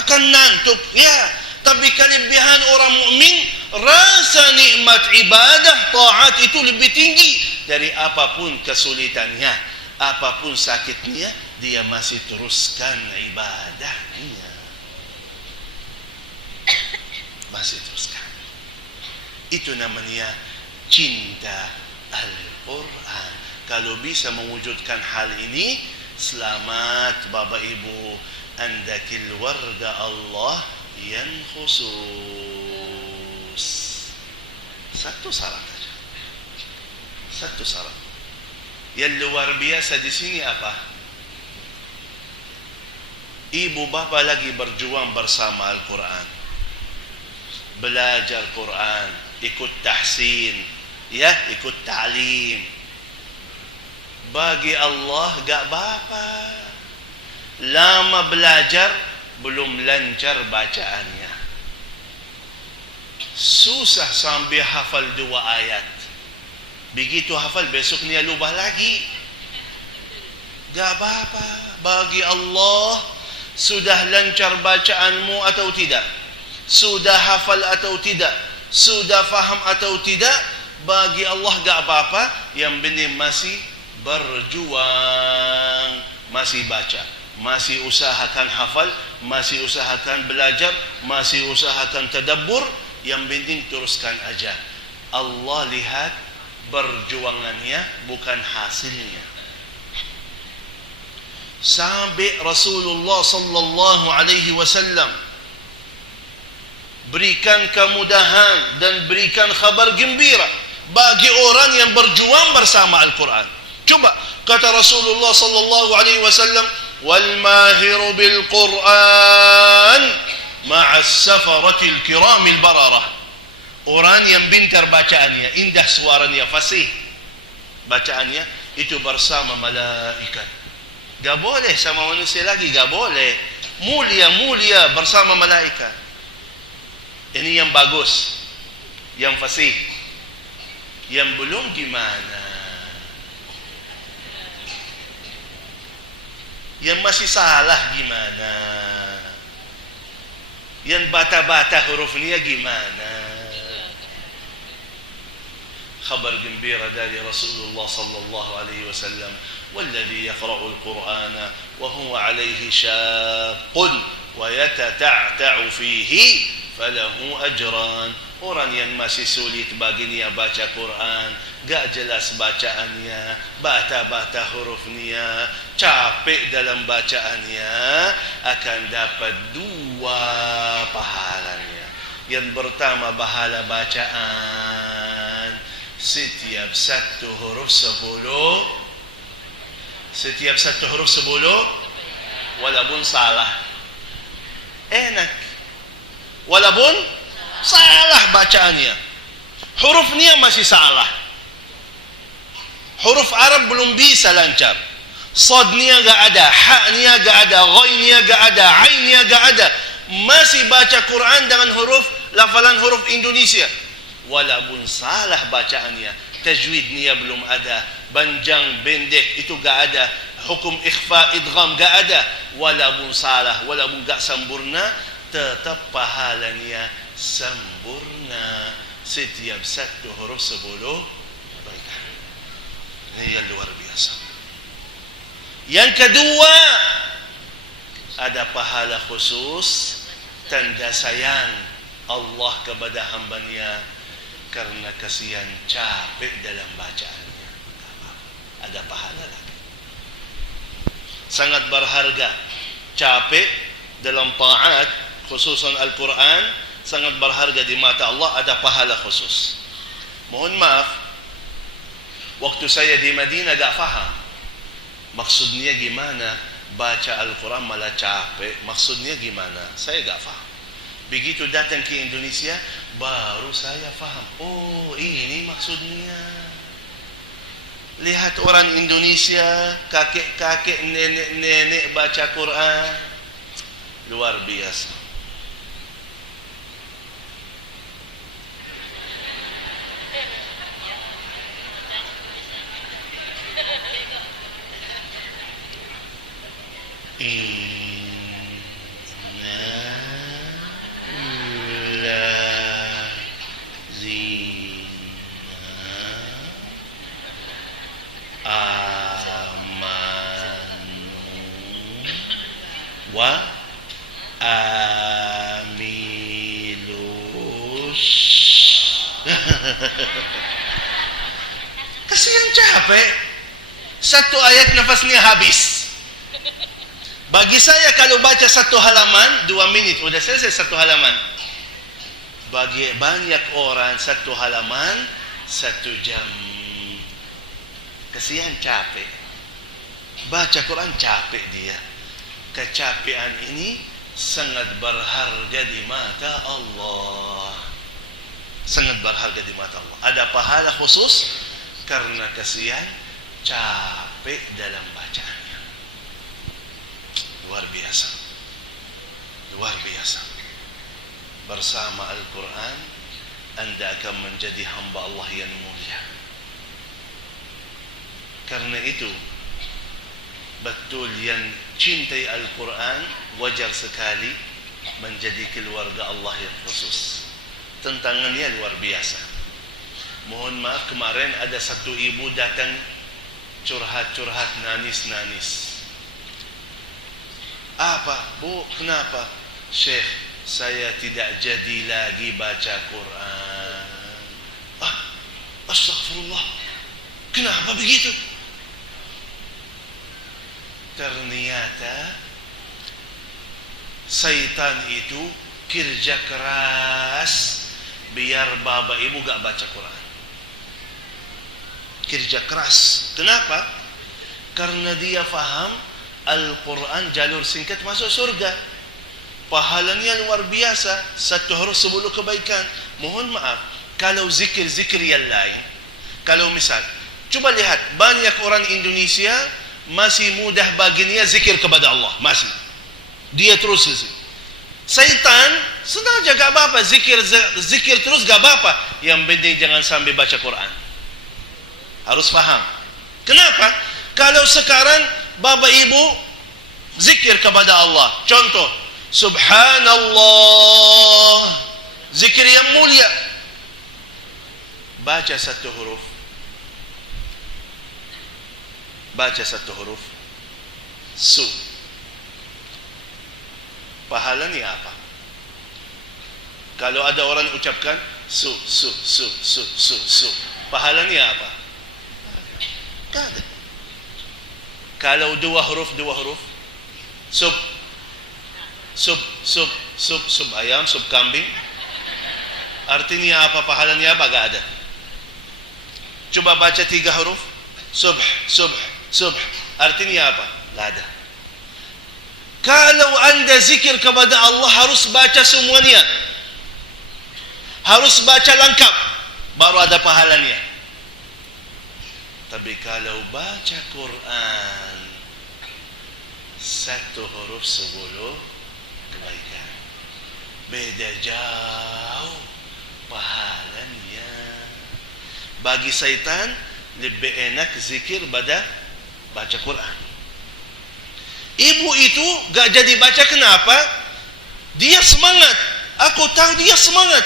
akan ngantuk, ya. Tapi kelebihan orang mukmin, rasa nikmat ibadah taat itu lebih tinggi dari apapun kesulitannya, apapun sakitnya, dia masih teruskan ibadahnya. Masih teruskan. Itu namanya cinta Al-Quran. Kalau bisa mewujudkan hal ini, selamat Bapak Ibu, anda keluarga Allah yang khusus. Satu syarat saja. Satu syarat. Yang luar biasa di sini apa? Ibu bapa lagi berjuang bersama Al-Quran. Belajar Quran, ikut tahsin, ya, ikut ta'lim. Bagi Allah gak apa-apa. Lama belajar, belum lancar bacaannya. Susah sampai hafal 2 ayat. Begitu hafal, besoknya lupa lagi. Gak apa-apa. Bagi Allah, sudah lancar bacaanmu atau tidak? Sudah hafal atau tidak? Sudah faham atau tidak? Bagi Allah gak apa-apa. Yang penting masih berjuang, masih baca, masih usahakan hafal, masih usahakan belajar, masih usahakan tadabbur. Yang penting teruskan aja. Allah lihat perjuangannya, bukan hasilnya. Sampai Rasulullah sallallahu alaihi wasallam berikan kemudahan dan berikan kabar gembira bagi orang yang berjuang bersama Al-Quran. Coba kata Rasulullah sallallahu alaihi wasallam, wal mahiru bil Quran ma'as safaratil kiramil bararah. Orang yang pintar bacaannya, indah suaranya, fasih bacaannya, itu bersama malaikat. Gak boleh sama manusia lagi, gak boleh. Mulia bersama malaikat. Ini yang bagus, yang fasih. Yang belum gimana? Yang masih salah gimana? Yang bata-bata hurufnya gimana? Khabar gembira dari Rasulullah sallallahu alaihi wasallam, والذي يقرأ القرآن وهو عليه شاق ويتتعتع فيه فله أجران. Orang yang masih sulit baginya baca Quran, gak jelas bacaannya, bata-bata hurufnya, capek dalam bacaannya, akan dapat 2 pahalanya. Yang pertama, pahala bacaan, setiap satu huruf 10, setiap satu huruf 10, walaupun salah, enak. Walaupun salah bacaannya, hurufnya masih salah, huruf Arab belum bisa lancar, sadnya gak ada, haknya gak ada, ghainnya gak ada, ainnya gak ada, masih baca Quran dengan huruf, lafalan huruf Indonesia. Walaupun salah bacaannya, tajwidnya belum ada, panjang pendek itu gak ada, hukum ikhfa idgham gak ada. Walaupun salah, walaupun gak sempurna, tetap pahalanya sempurna. Setiap satu huruf 10 kebaikan. Ini yang luar biasa. Yang kedua, ada pahala khusus, tanda sayang Allah kepada hambanya. karena kasihan capek dalam bacaannya. Ada pahala lagi. Sangat berharga. Capek dalam taat, khususan Al-Quran, sangat berharga di mata Allah, ada pahala khusus. Mohon maaf, waktu saya di Madinah gak faham. Maksudnya gimana? Baca Al-Quran malah capek. Maksudnya gimana? Saya gak faham. Begitu datang ke Indonesia, baru saya faham. Oh, ini maksudnya. Lihat orang Indonesia, kakek-kakek, nenek-nenek baca Quran. Luar biasa. Wa amilus. Kasihan capek. Satu ayat nafasnya habis. Bagi saya kalau baca satu halaman 2 menit udah selesai satu halaman. Bagi banyak orang satu halaman 1 jam. Kasihan capek. Baca Quran capek dia. Kecapean ini sangat berharga di mata Allah. Sangat berharga di mata Allah. Ada pahala khusus karena kasihan capek dalam bacaannya. Luar biasa. Luar biasa. Bersama Al-Quran Anda akan menjadi hamba Allah yang mulia. Karena itu betul yang cintai Al-Quran wajar sekali menjadi keluarga Allah yang khusus. Tantangannya luar biasa. Mohon maaf, kemarin ada satu ibu datang curhat-curhat, nangis-nangis. Apa? Bu, kenapa? Syekh, saya tidak jadi lagi baca Quran. Astagfirullah. Kenapa begitu? Ternyata syaitan itu kerja keras biar bapak ibu gak baca Quran. Kerja keras. Kenapa? Karena dia faham Al-Quran jalur singkat masuk surga. Pahalanya luar biasa. 1 huruf 10 kebaikan. Mohon maaf, kalau zikir-zikir yang lain, kalau misal, coba lihat, banyak orang Indonesia masih mudah baginya zikir kepada Allah. Masih. Dia terus zikir. Syaitan sengaja gak apa-apa. Zikir terus gak apa-apa. Yang penting jangan sampai baca Quran. Harus faham. Kenapa? Kalau sekarang bapak ibu zikir kepada Allah. Contoh. Subhanallah. Zikir yang mulia. Baca 1 huruf. Baca 1 huruf. Su. Pahalanya apa? Kalau ada orang ucapkan su. Pahalanya apa? Kada. Kalau 2 huruf. Sub ayam, sub kambing. Artinya apa? Pahalanya apa? Gak ada. Coba baca 3 huruf. Subh. Artinya apa? Gak ada. Kalau anda zikir kepada Allah harus baca semuanya. Harus baca lengkap. Baru ada pahalanya. Tapi kalau baca Quran 1 huruf 10 kebaikan. Beda jauh pahalanya. Bagi syaitan lebih enak zikir pada baca Quran. Ibu itu gak jadi baca, kenapa? Dia semangat. Aku tahu dia semangat.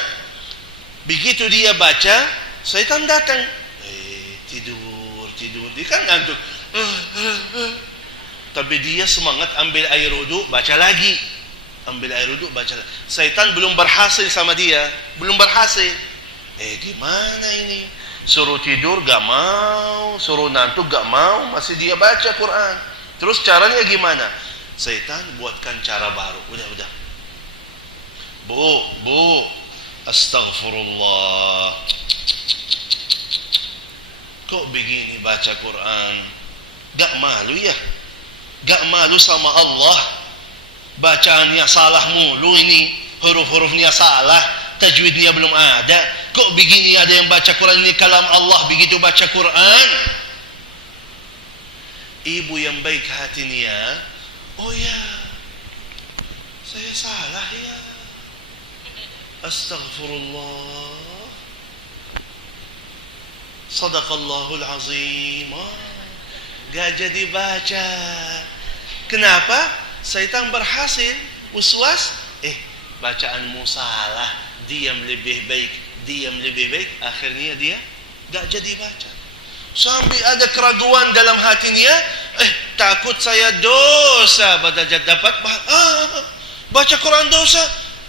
Begitu dia baca, syaitan datang. Tidur. Dia kan ngantuk. Tapi dia semangat, ambil air wudu, baca lagi. Ambil air wudu, baca lagi. Syaitan belum berhasil sama dia. Belum berhasil. Gimana ini? Suruh tidur gak mau, suruh ngantuk gak mau, masih dia baca Quran. Terus caranya gimana? Setan buatkan cara baru. Udah. Bu, astagfirullah. Kok begini baca Quran? Gak malu ya? Gak malu sama Allah? Bacaannya salah mulu ini, huruf-hurufnya salah, tajwidnya belum ada. Kok begini ada yang baca Quran ini kalam Allah, begitu baca Quran? Ibu yang baik hatinya, oh ya, saya salah ya. Astaghfirullah. Sadaqallahul azim. Gak jadi baca. Kenapa? Syaitan berhasil waswas. Bacaanmu salah, diam lebih baik. Akhirnya dia gak jadi baca. Sampai ada keraguan dalam hatinya, takut saya dosa pada dapat baca Quran dosa.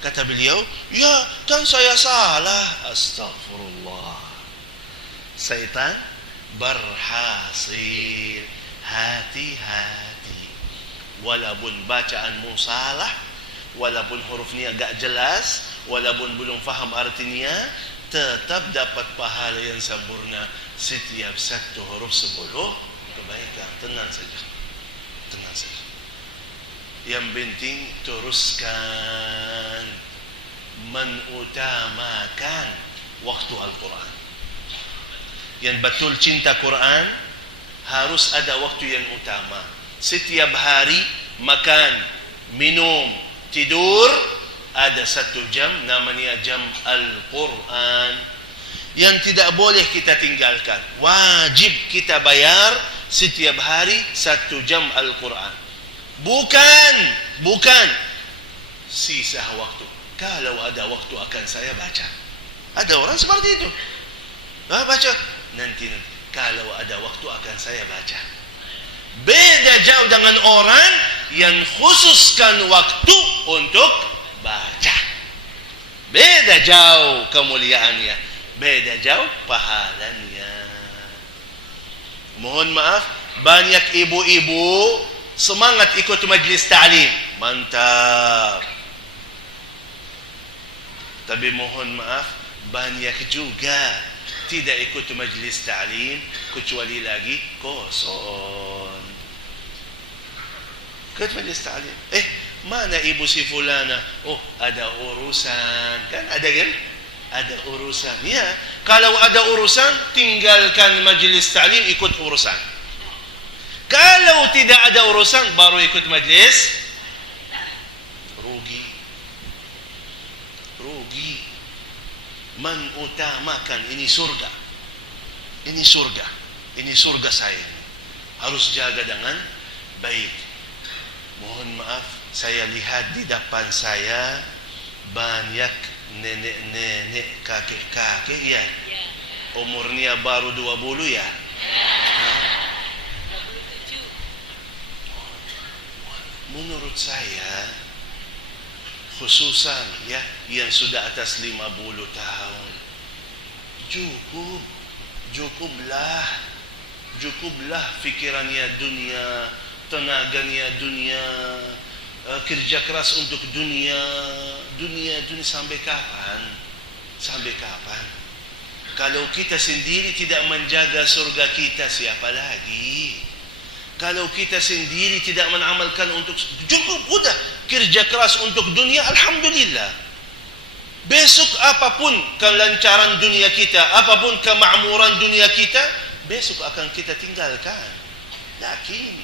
Kata beliau, ya kan saya salah. Astagfirullah. Syaitan berhasil. Hati-hati. Walaupun bacaanmu salah, walaupun hurufnya gak jelas, walaupun belum faham artinya, tetap dapat pahala yang sempurna. Setiap satu huruf 10 kebaikan. Tenang saja. Yang penting teruskan mengutamakan waktu Al-Quran. Yang betul cinta Quran harus ada waktu yang utama. Setiap hari makan, minum, tidur, ada 1 jam namanya jam Al-Quran yang tidak boleh kita tinggalkan. Wajib kita bayar setiap hari 1 jam Al-Quran. Bukan sisa waktu. Kalau ada waktu akan saya baca. Ada orang seperti itu. Baca nanti. Kalau ada waktu akan saya baca. Beda jauh dengan orang yang khususkan waktu untuk baca. Beda jauh kemuliaannya, beda jauh pahalanya. Mohon maaf, banyak ibu-ibu semangat ikut majlis ta'lim. Mantap. Tapi mohon maaf, banyak juga tidak ikut majlis ta'lim kecuali lagi kosong. Ikut majlis ta'lim. Mana ibu si fulana? Oh, ada urusan. Kan ada kan? Ada urusan. Ya, kalau ada urusan tinggalkan majlis ta'lim, ikut urusan. Kalau tidak ada urusan baru ikut majlis, rugi. Mengutamakan ini surga. Ini surga saya. Harus jaga dengan baik. Mohon maaf, saya lihat di depan saya banyak nenek-nenek, kakek-kakek ya. Umurnya baru 20 ya. Menurut saya, khususan ya yang sudah atas 50 tahun, cukuplah pikirannya dunia, tenaganya dunia, kerja keras untuk dunia sampai kapan? Kalau kita sendiri tidak menjaga surga kita, siapa lagi? Kalau kita sendiri tidak mengamalkan untuk cukup, udah kerja keras untuk dunia, alhamdulillah. Besok apapun kelancaran dunia kita, apapun kemakmuran dunia kita, besok akan kita tinggalkan. Yakin.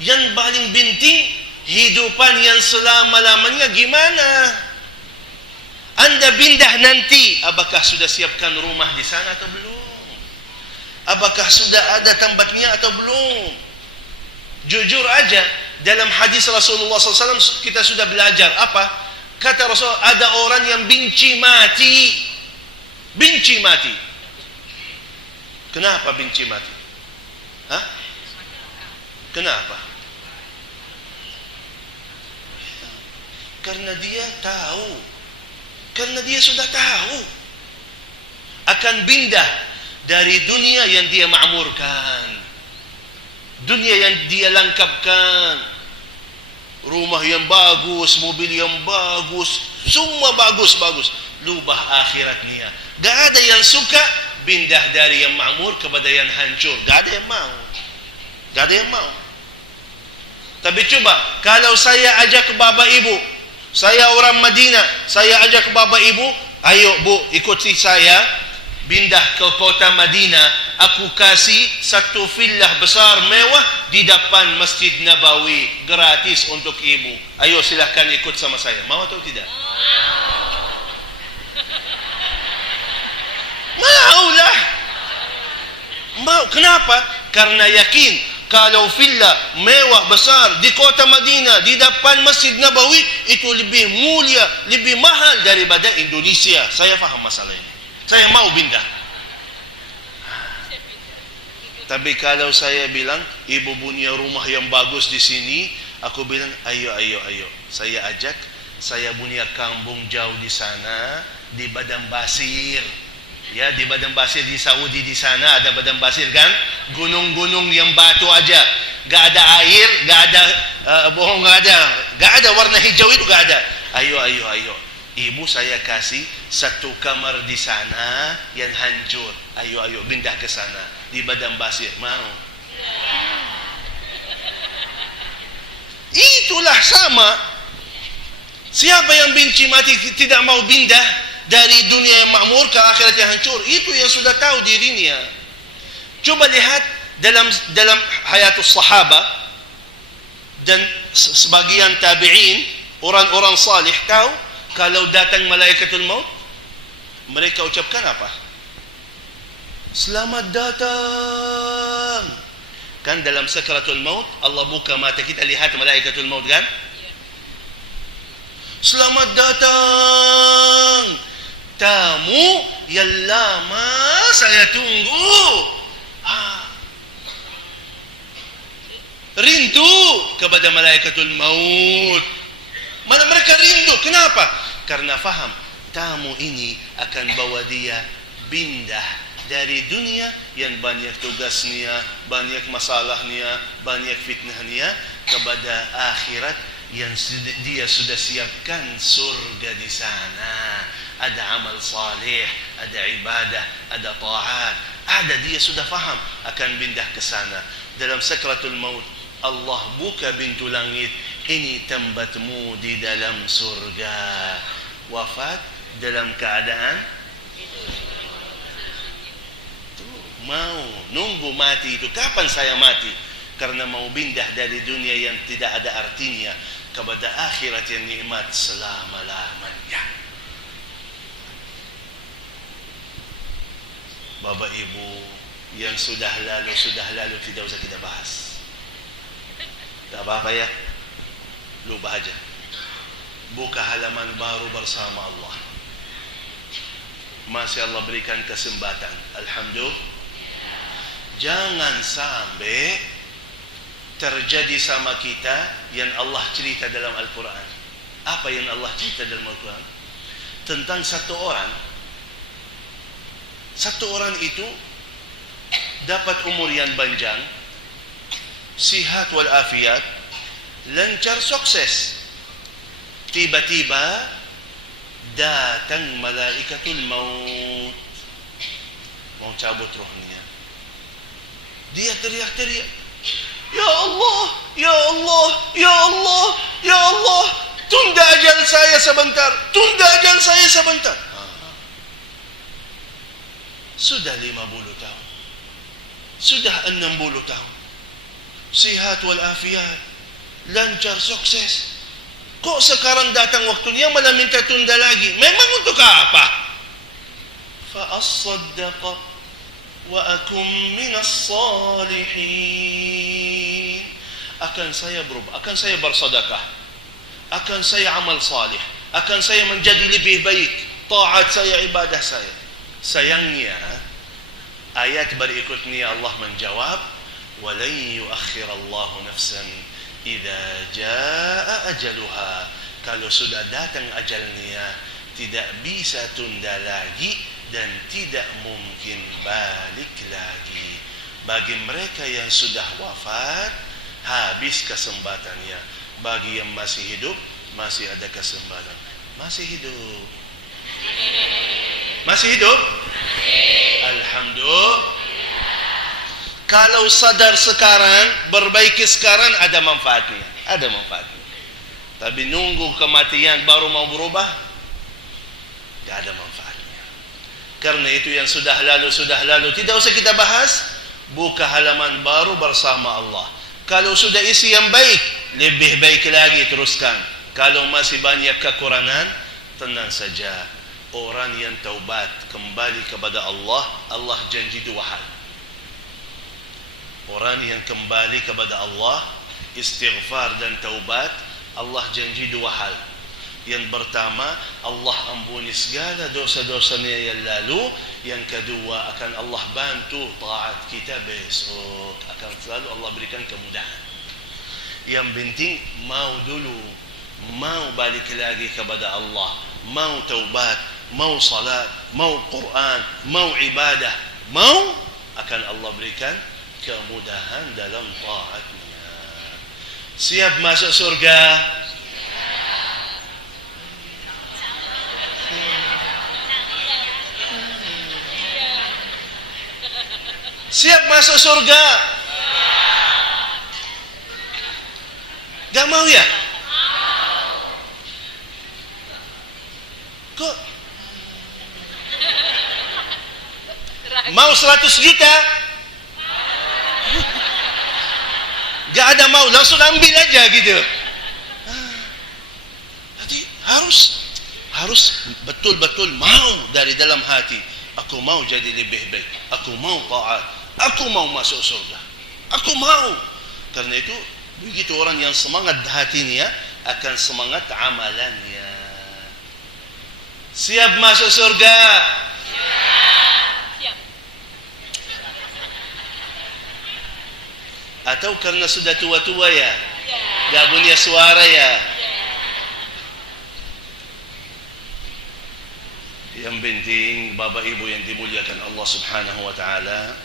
Yang paling penting hidupan yang selama-lamanya gimana? Anda pindah nanti, apakah sudah siapkan rumah di sana atau belum? Apakah sudah ada tempatnya atau belum? Jujur aja, dalam hadis Rasulullah SAW kita sudah belajar apa? Kata Rasul, ada orang yang benci mati. Kenapa benci mati? Kenapa? Karena dia tahu Karena dia sudah tahu akan pindah dari dunia yang dia ma'murkan, dunia yang dia lengkapkan, rumah yang bagus, mobil yang bagus, semua bagus-bagus. Lubah akhiratnya. Gak ada yang suka pindah dari yang makmur kepada yang hancur. Gak ada yang mau. Gak ada yang mau. Tapi coba, kalau saya ajak bapak ibu, saya orang Madinah, saya ajak bapak ibu, ayo bu, ikuti saya, pindah ke kota Madinah, aku kasih satu villah besar mewah di depan Masjid Nabawi, gratis untuk ibu. Ayo silahkan ikut sama saya. Mau atau tidak? Maulah. Mau. Kenapa? Karena yakin kalau villa mewah besar di kota Madinah di depan Masjid Nabawi itu lebih mulia, lebih mahal daripada Indonesia. Saya faham masalah ini. Saya mau pindah. Tapi kalau saya bilang ibu punya rumah yang bagus di sini, aku bilang ayo. Saya ajak, saya punya kampung jauh di sana, di Padang Pasir. Ya, di Padang Pasir di Saudi, di sana ada Padang Pasir kan, gunung-gunung yang batu aja, gak ada air, gak ada gak ada warna hijau itu gak ada. Ayo. Ibu saya kasih satu kamar di sana yang hancur. Ayo pindah ke sana di Padang Pasir. Mau? Itulah sama. Siapa yang benci mati tidak mau pindah dari dunia yang makmur ke akhirat yang hancur? Itu yang sudah tahu dirinya. Coba lihat dalam hayatus sahaba dan sebagian tabi'in, orang-orang salih, tahu kalau datang malaikatul maut, mereka ucapkan apa? Selamat datang. Kan dalam sakratul maut Allah buka mata kita, lihat malaikatul maut kan? Selamat datang tamu yang lama saya tunggu. Rindu kepada malaikatul maut. Mana mereka rindu? Kenapa? Karena faham tamu ini akan bawa dia pindah dari dunia yang banyak tugasnya, banyak masalahnya, banyak fitnahnya, kepada akhirat yang dia sudah siapkan surga di sana. Ada amal salih, ada ibadah, ada taat, ada, dia sudah faham akan pindah ke sana. Dalam sakratul maut Allah buka pintu langit, ini tempatmu di dalam surga. Wafat dalam keadaan mau nunggu mati itu. Kapan saya mati? Karena mau pindah dari dunia yang tidak ada artinya kepada akhirat yang nikmat selama-lamanya. Bapak Ibu yang sudah lalu tidak usah kita bahas. Tak apa-apa ya, lupa aja. Buka halaman baru bersama Allah. Masih Allah berikan kesempatan. Alhamdulillah. Jangan sampai terjadi sama kita yang Allah cerita dalam Al-Quran. Apa yang Allah cerita dalam Al-Quran? Tentang satu orang. Satu orang itu dapat umur yang panjang, sihat walafiat, lancar, sukses. Tiba-tiba datang malaikatul maut, mau cabut rohnya. Dia teriak-teriak, Ya Allah, Ya Allah, Ya Allah, Ya Allah, tunda ajal saya sebentar, tunda ajal saya sebentar. Sudah 50 tahun, sudah 60 tahun, sihat walafiat, lancar, sukses. Kok sekarang datang waktunya malah minta tunda lagi? Memang untuk apa? Fa'as-saddaqa wa akum minas salihin. Akan saya berubah, akan saya bersedekah, akan saya amal salih, akan saya menjadi lebih baik, taat saya, ibadah saya. Sayangnya ayat berikutnya Allah menjawab, walan yuakhirallahu nafsan idza jaa ajaluha. Kalau sudah datang ajalnya, tidak bisa tunda lagi dan tidak mungkin balik lagi. Bagi mereka yang sudah wafat, habis kesempatannya. Bagi yang masih hidup, masih ada kesempatan. Masih hidup. Masih hidup? Alhamdulillah. Kalau sadar sekarang, berbaiki sekarang, ada manfaatnya. Ada manfaatnya. Tapi nunggu kematian baru mau berubah, tidak ada manfaatnya. Karena itu yang sudah lalu, tidak usah kita bahas. Buka halaman baru bersama Allah. Kalau sudah isi yang baik, lebih baik lagi teruskan. Kalau masih banyak kekurangan, tenang saja. Orang yang taubat kembali kepada Allah, Allah janji dua hal. Orang yang kembali kepada Allah, istighfar dan taubat, Allah janji dua hal. Yang pertama, Allah ampuni segala dosa-dosanya yang lalu. Yang kedua, akan Allah bantu taat kita besok. Akan selalu Allah berikan kemudahan. Yang penting mau dulu, mau balik lagi kepada Allah, mau taubat, mau salat, mau Quran, mau ibadah, mau, akan Allah berikan kemudahan dalam taatnya. Siap masuk surga? Siap masuk surga? Gak mau ya? Kok? Mau 100 juta? Gak ada mau, langsung ambil aja gitu. Jadi harus betul-betul mau dari dalam hati. Aku mau jadi lebih baik. Aku mau taat. Aku mau masuk surga. Aku mau. Karena itu begitu orang yang semangat hatinya akan semangat amalannya. Siap masuk surga? Siap. Atau karena sudah tua-tua ya? Gak punya suara ya? Yang penting Bapak Ibu yang dimuliakan Allah Subhanahu wa taala,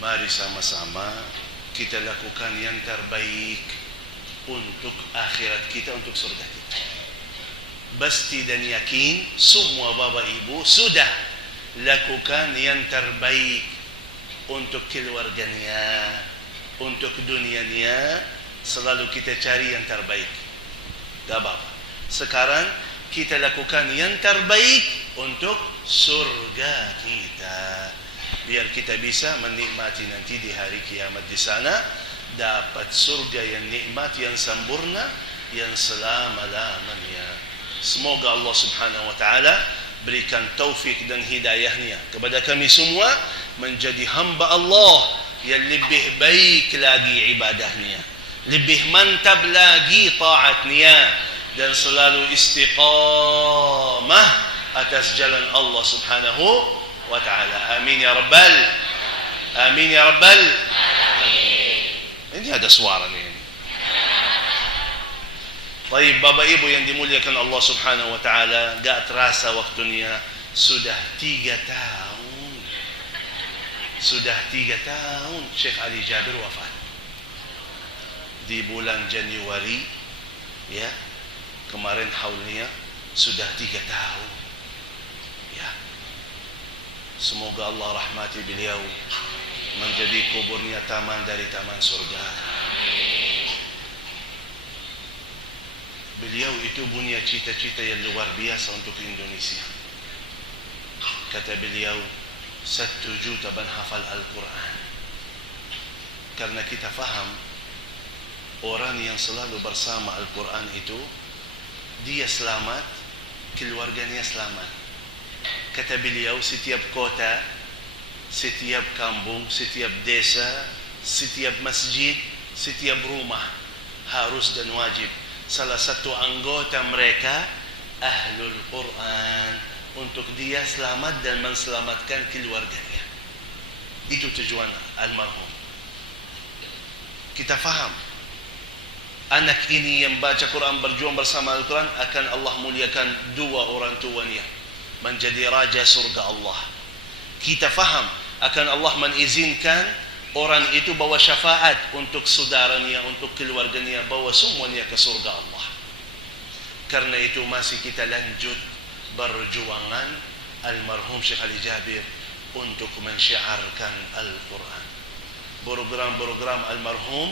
mari sama-sama kita lakukan yang terbaik untuk akhirat kita, untuk surga kita. Pasti dan yakin semua Bapak Ibu sudah lakukan yang terbaik untuk keluarganya, untuk dunianya. Selalu kita cari yang terbaik. Gak apa-apa. Sekarang kita lakukan yang terbaik untuk surga kita, biar kita bisa menikmati nanti di hari kiamat di sana, dapat surga yang nikmat, yang sempurna, yang selama-lamanya. Semoga Allah Subhanahu wa taala berikan taufik dan hidayahnya kepada kami semua menjadi hamba Allah yang lebih baik lagi ibadahnya, lebih mantap lagi taatnya, dan selalu istiqamah atas jalan Allah Subhanahu wa taala. Amin ya rabbal. Amin ya rabbal. Ini ada suara nih. Baik Bapak Ibu yang dimuliakan Allah Subhanahu wa taala, enggak terasa waktunya sudah 3 tahun. Sudah 3 tahun Syekh Ali Jabir wafat. Di bulan Januari ya. Kemarin haulnya sudah 3 tahun. Ya. Semoga Allah rahmati beliau, menjadi kuburnya taman dari taman surga. Beliau itu punya cita-cita yang luar biasa untuk Indonesia. Kata beliau, 1 juta menghafal Al-Quran. Karena kita faham, orang yang selalu bersama Al-Quran itu, dia selamat, keluarganya selamat. Kata beliau, setiap kota, setiap kampung, setiap desa, setiap masjid, setiap rumah harus dan wajib salah satu anggota mereka Ahlul Quran, untuk dia selamat dan menselamatkan keluarganya. Itu tujuan almarhum. Kita faham. Anak ini yang baca Quran, berjuang bersama Al-Quran, akan Allah muliakan dua orang tuanya menjadi raja surga Allah. Kita faham akan Allah mengizinkan orang itu bawa syafaat untuk saudaranya, untuk keluarganya, bawa semuanya ke surga Allah. Karena itu masih kita lanjut berjuangan almarhum Syekh Ali Jabir untuk mensyiarkan Al-Quran. Program-program almarhum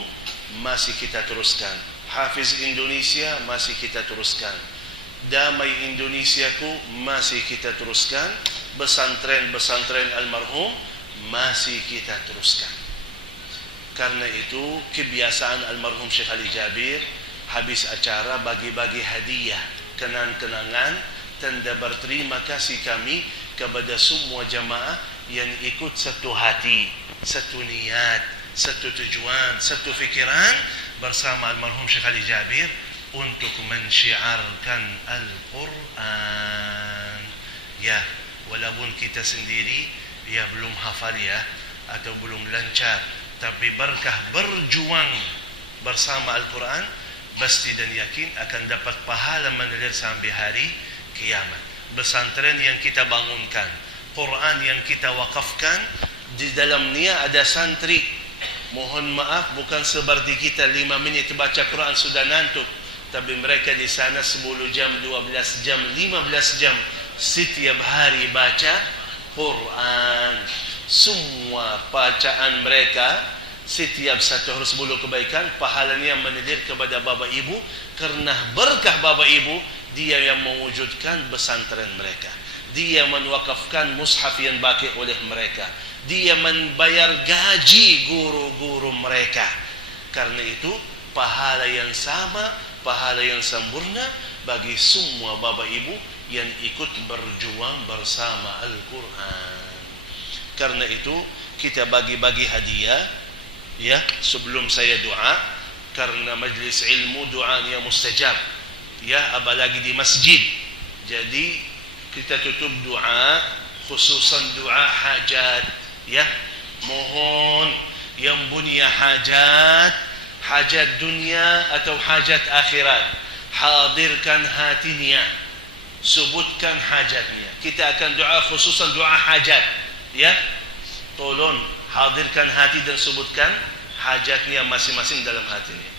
masih kita teruskan. Hafiz Indonesia masih kita teruskan. Damai Indonesiaku masih kita teruskan. Pesantren-pesantren almarhum masih kita teruskan. Karena itu kebiasaan almarhum Syekh Ali Jabir, habis acara bagi-bagi hadiah, kenang-kenangan, tanda berterima kasih kami kepada semua jamaah yang ikut satu hati, satu niat, satu tujuan, satu fikiran bersama almarhum Syekh Ali Jabir untuk mensyiarkan Al-Quran. Ya, walaupun kita sendiri ya belum hafal ya, atau belum lancar, tapi berkah berjuang bersama Al-Quran, pasti dan yakin akan dapat pahala mengalir sampai hari kiamat. Pesantren yang kita bangunkan, Quran yang kita wakafkan, di dalamnya ada santri. Mohon maaf, bukan seperti kita 5 menit baca Quran sudah ngantuk, tapi mereka di sana 10 jam, 12 jam, 15 jam setiap hari baca Quran. Semua bacaan mereka setiap satu harus 10 kebaikan, pahalanya mengalir kepada Bapak Ibu. Karena berkah Bapak Ibu, dia yang mewujudkan pesantren mereka, dia menwakafkan mushaf yang baki oleh mereka, dia membayar gaji guru-guru mereka. Karena itu pahala yang sama, pahala yang sempurna bagi semua Bapak Ibu yang ikut berjuang bersama Al-Quran. Karena itu kita bagi-bagi hadiah ya sebelum saya doa, karena majlis ilmu doanya mustajab ya, apalagi di masjid. Jadi kita tutup doa, khususan doa hajat ya. Mohon yang punya hajat, hajat dunia atau hajat akhirat, hadirkan hatinya, sebutkan hajatnya. Kita akan doa khususan doa hajat ya. Tolong hadirkan hati dan sebutkan hajatnya masing-masing dalam hatinya.